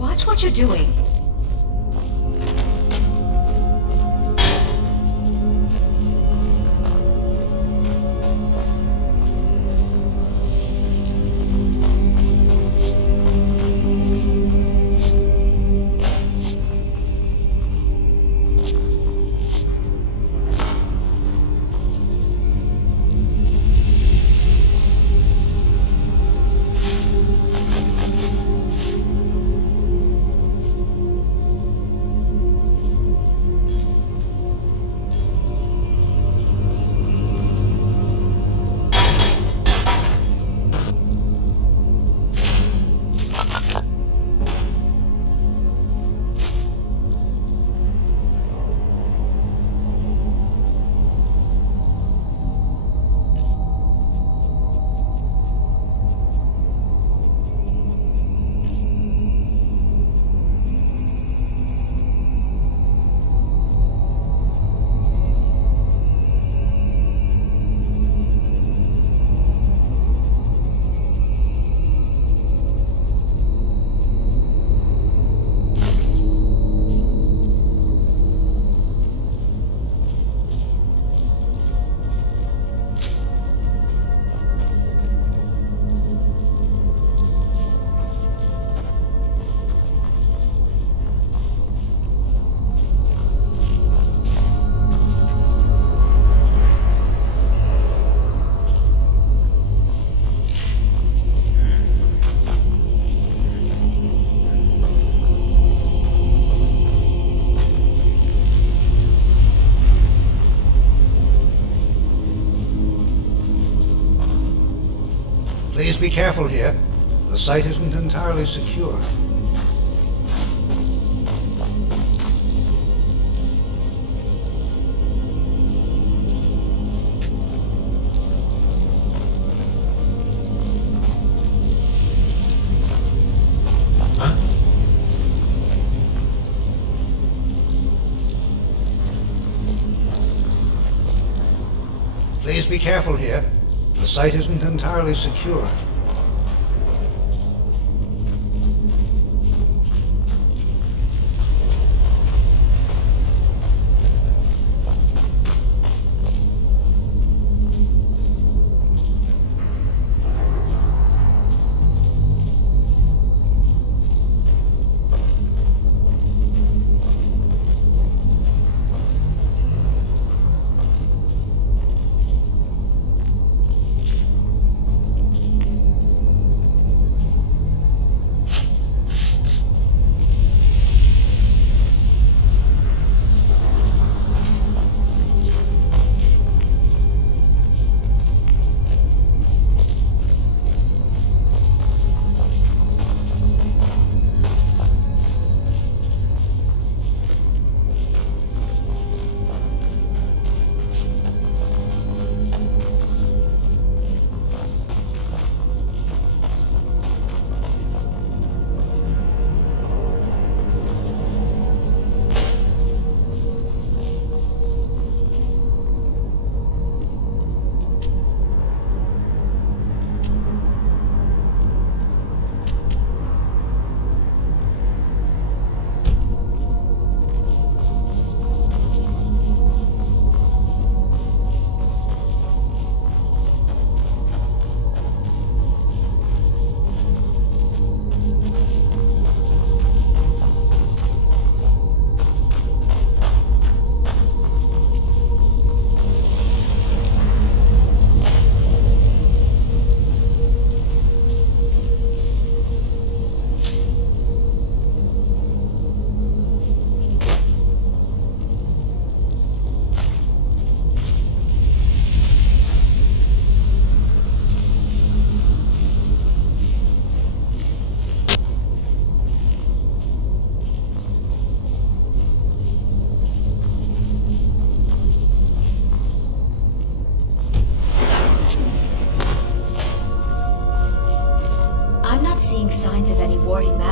Watch what you're doing. Please be careful here. The site isn't entirely secure. Please be careful here. The site isn't entirely secure.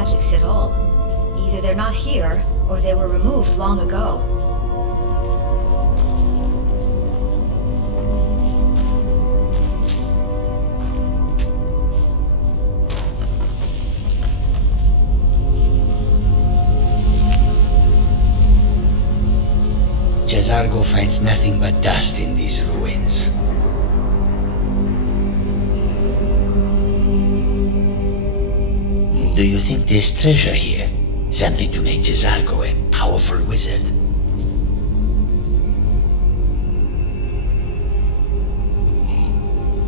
magics at all. Either they're not here, or they were removed long ago. Jazargo finds nothing but dust in these ruins. Do you think there's treasure here? Something to make Jazargo a powerful wizard?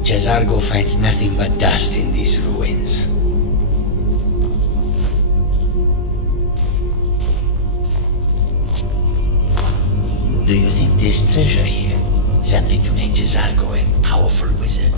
Jazargo finds nothing but dust in these ruins. Do you think there's treasure here? Something to make Jazargo a powerful wizard?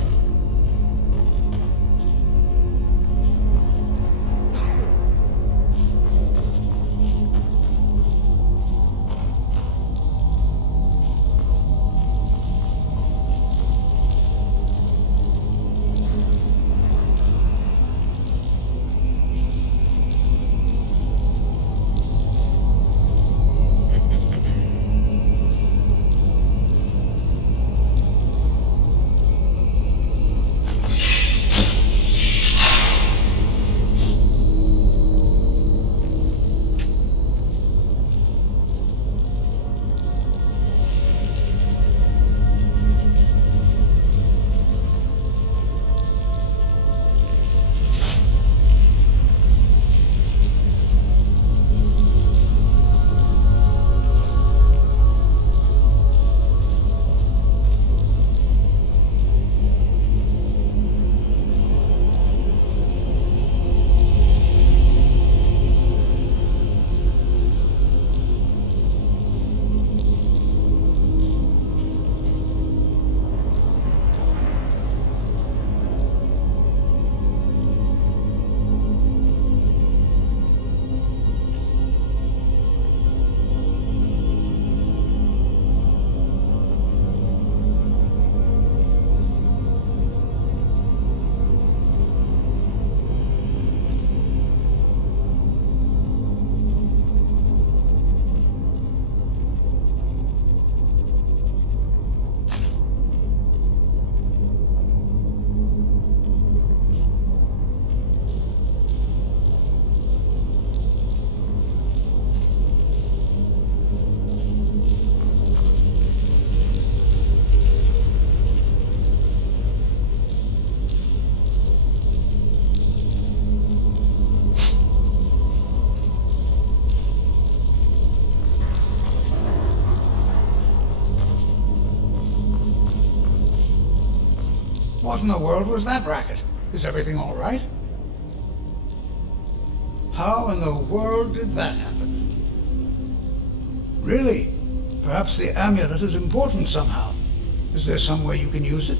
What in the world was that racket? Is everything all right? How in the world did that happen? Really? Perhaps the amulet is important somehow. Is there some way you can use it?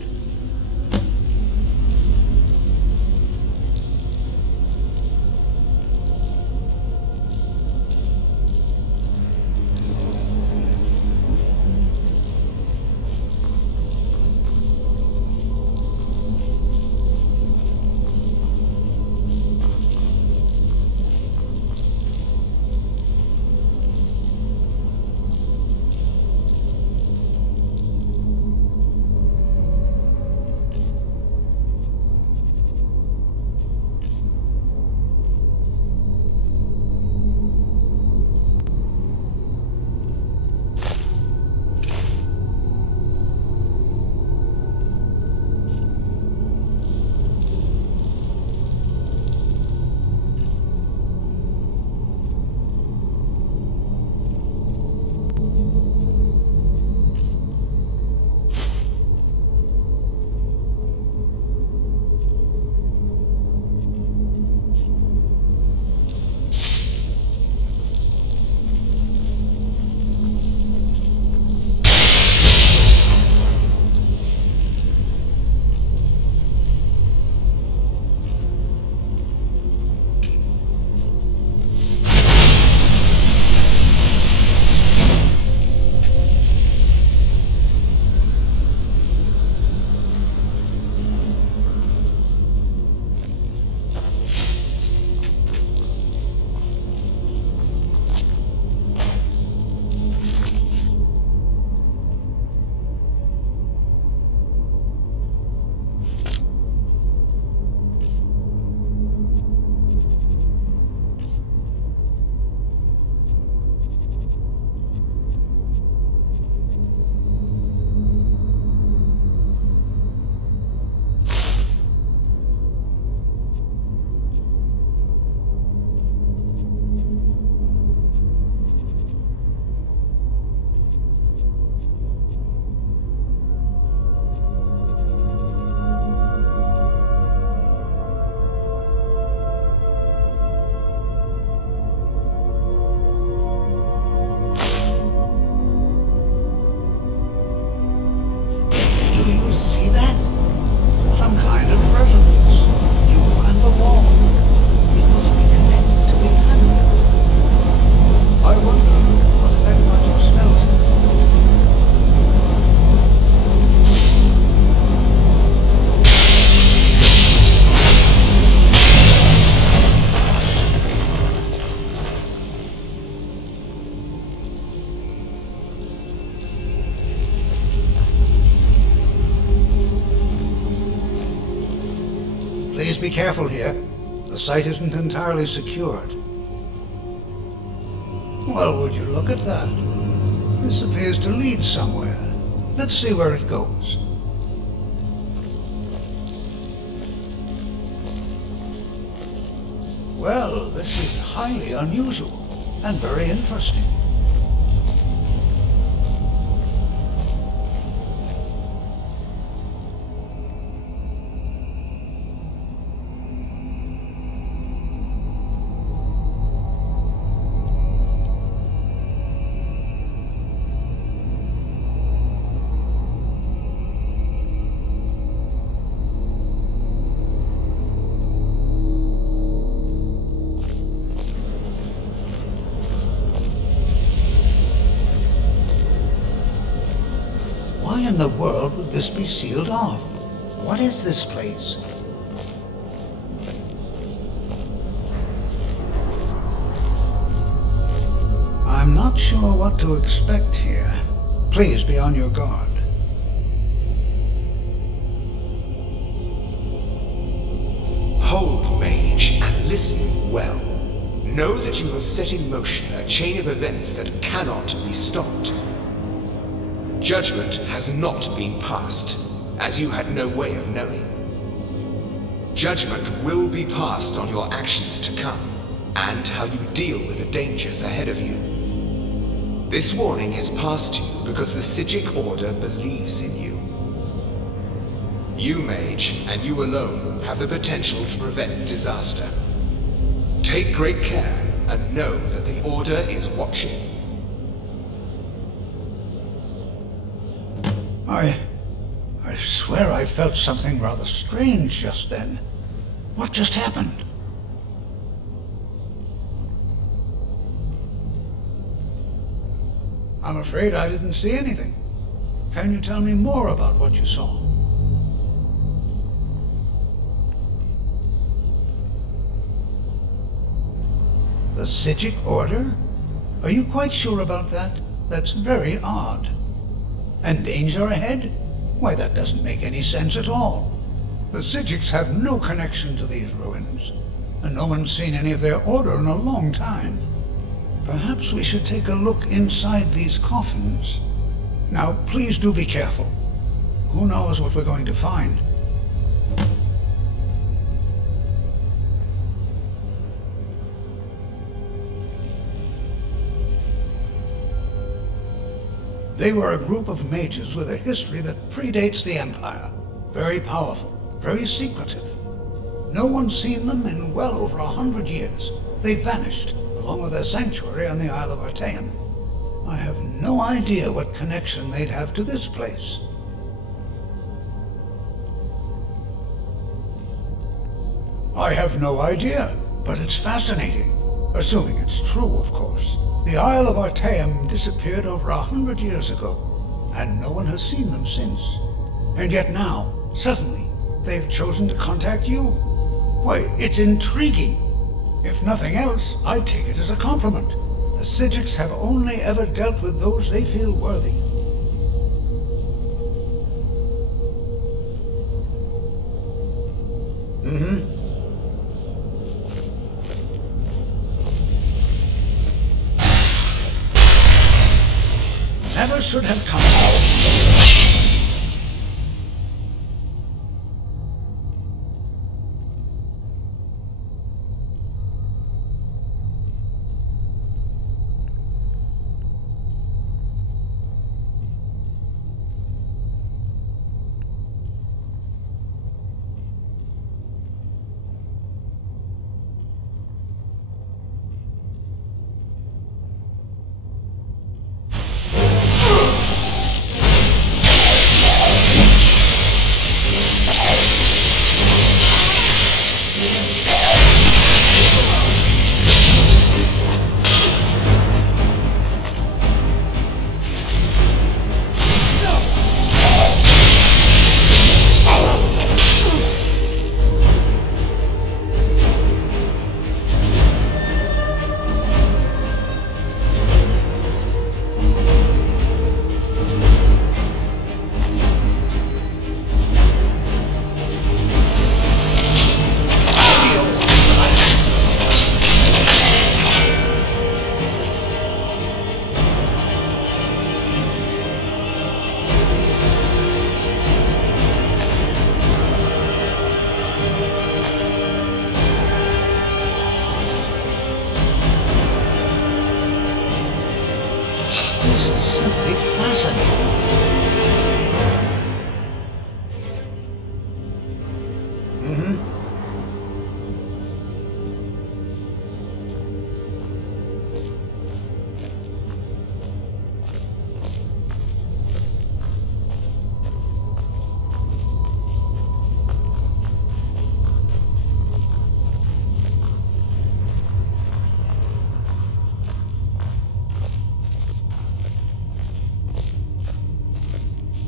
some kind of resonance. You and the wall. It must be connected to the amulet. I wonder what effect magic spells have. Please be careful here. The site isn't entirely secured. Well, would you look at that? This appears to lead somewhere. Let's see where it goes. Well, this is highly unusual and very interesting. Why in the world would this be sealed off? What is this place? I'm not sure what to expect here. Please be on your guard. Hold, mage, and listen well. Know that you have set in motion a chain of events that cannot be stopped. Judgment has not been passed, as you had no way of knowing. Judgment will be passed on your actions to come, and how you deal with the dangers ahead of you. This warning is passed to you because the Psijic Order believes in you. You, mage, and you alone, have the potential to prevent disaster. Take great care, and know that the Order is watching. I swear I felt something rather strange just then. What just happened? I'm afraid I didn't see anything. Can you tell me more about what you saw? The Psijic Order? Are you quite sure about that? That's very odd. And danger ahead? Why, that doesn't make any sense at all. The Psijics have no connection to these ruins, and no one's seen any of their order in a long time. Perhaps we should take a look inside these coffins. Now, please do be careful. Who knows what we're going to find? They were a group of mages with a history that predates the Empire. Very powerful, very secretive. No one's seen them in well over 100 years. They vanished, along with their sanctuary on the Isle of Artaeum. I have no idea what connection they'd have to this place. I have no idea, but it's fascinating. Assuming it's true, of course. The Isle of Artaeum disappeared over 100 years ago, and no one has seen them since. And yet now, suddenly, they've chosen to contact you. Why, it's intriguing. If nothing else, I'd take it as a compliment. The Psijics have only ever dealt with those they feel worthy. Never should have come out.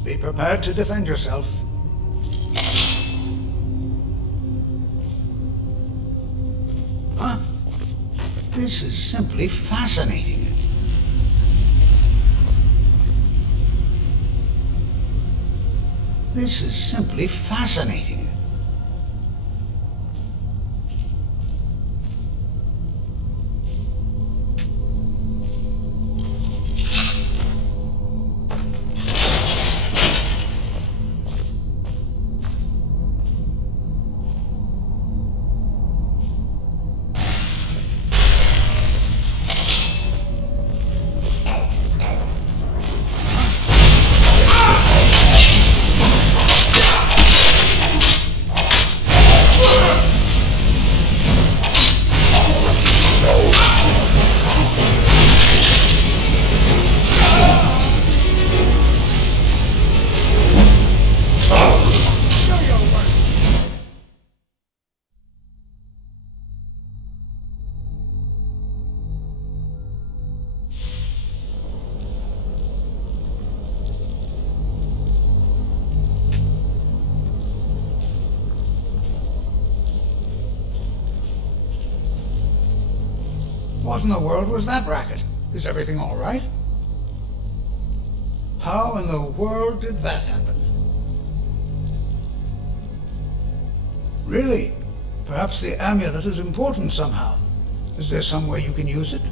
Be prepared to defend yourself. Huh? This is simply fascinating. This is simply fascinating. What in the world was that racket? Is everything all right? How in the world did that happen? Really? Perhaps the amulet is important somehow. Is there some way you can use it?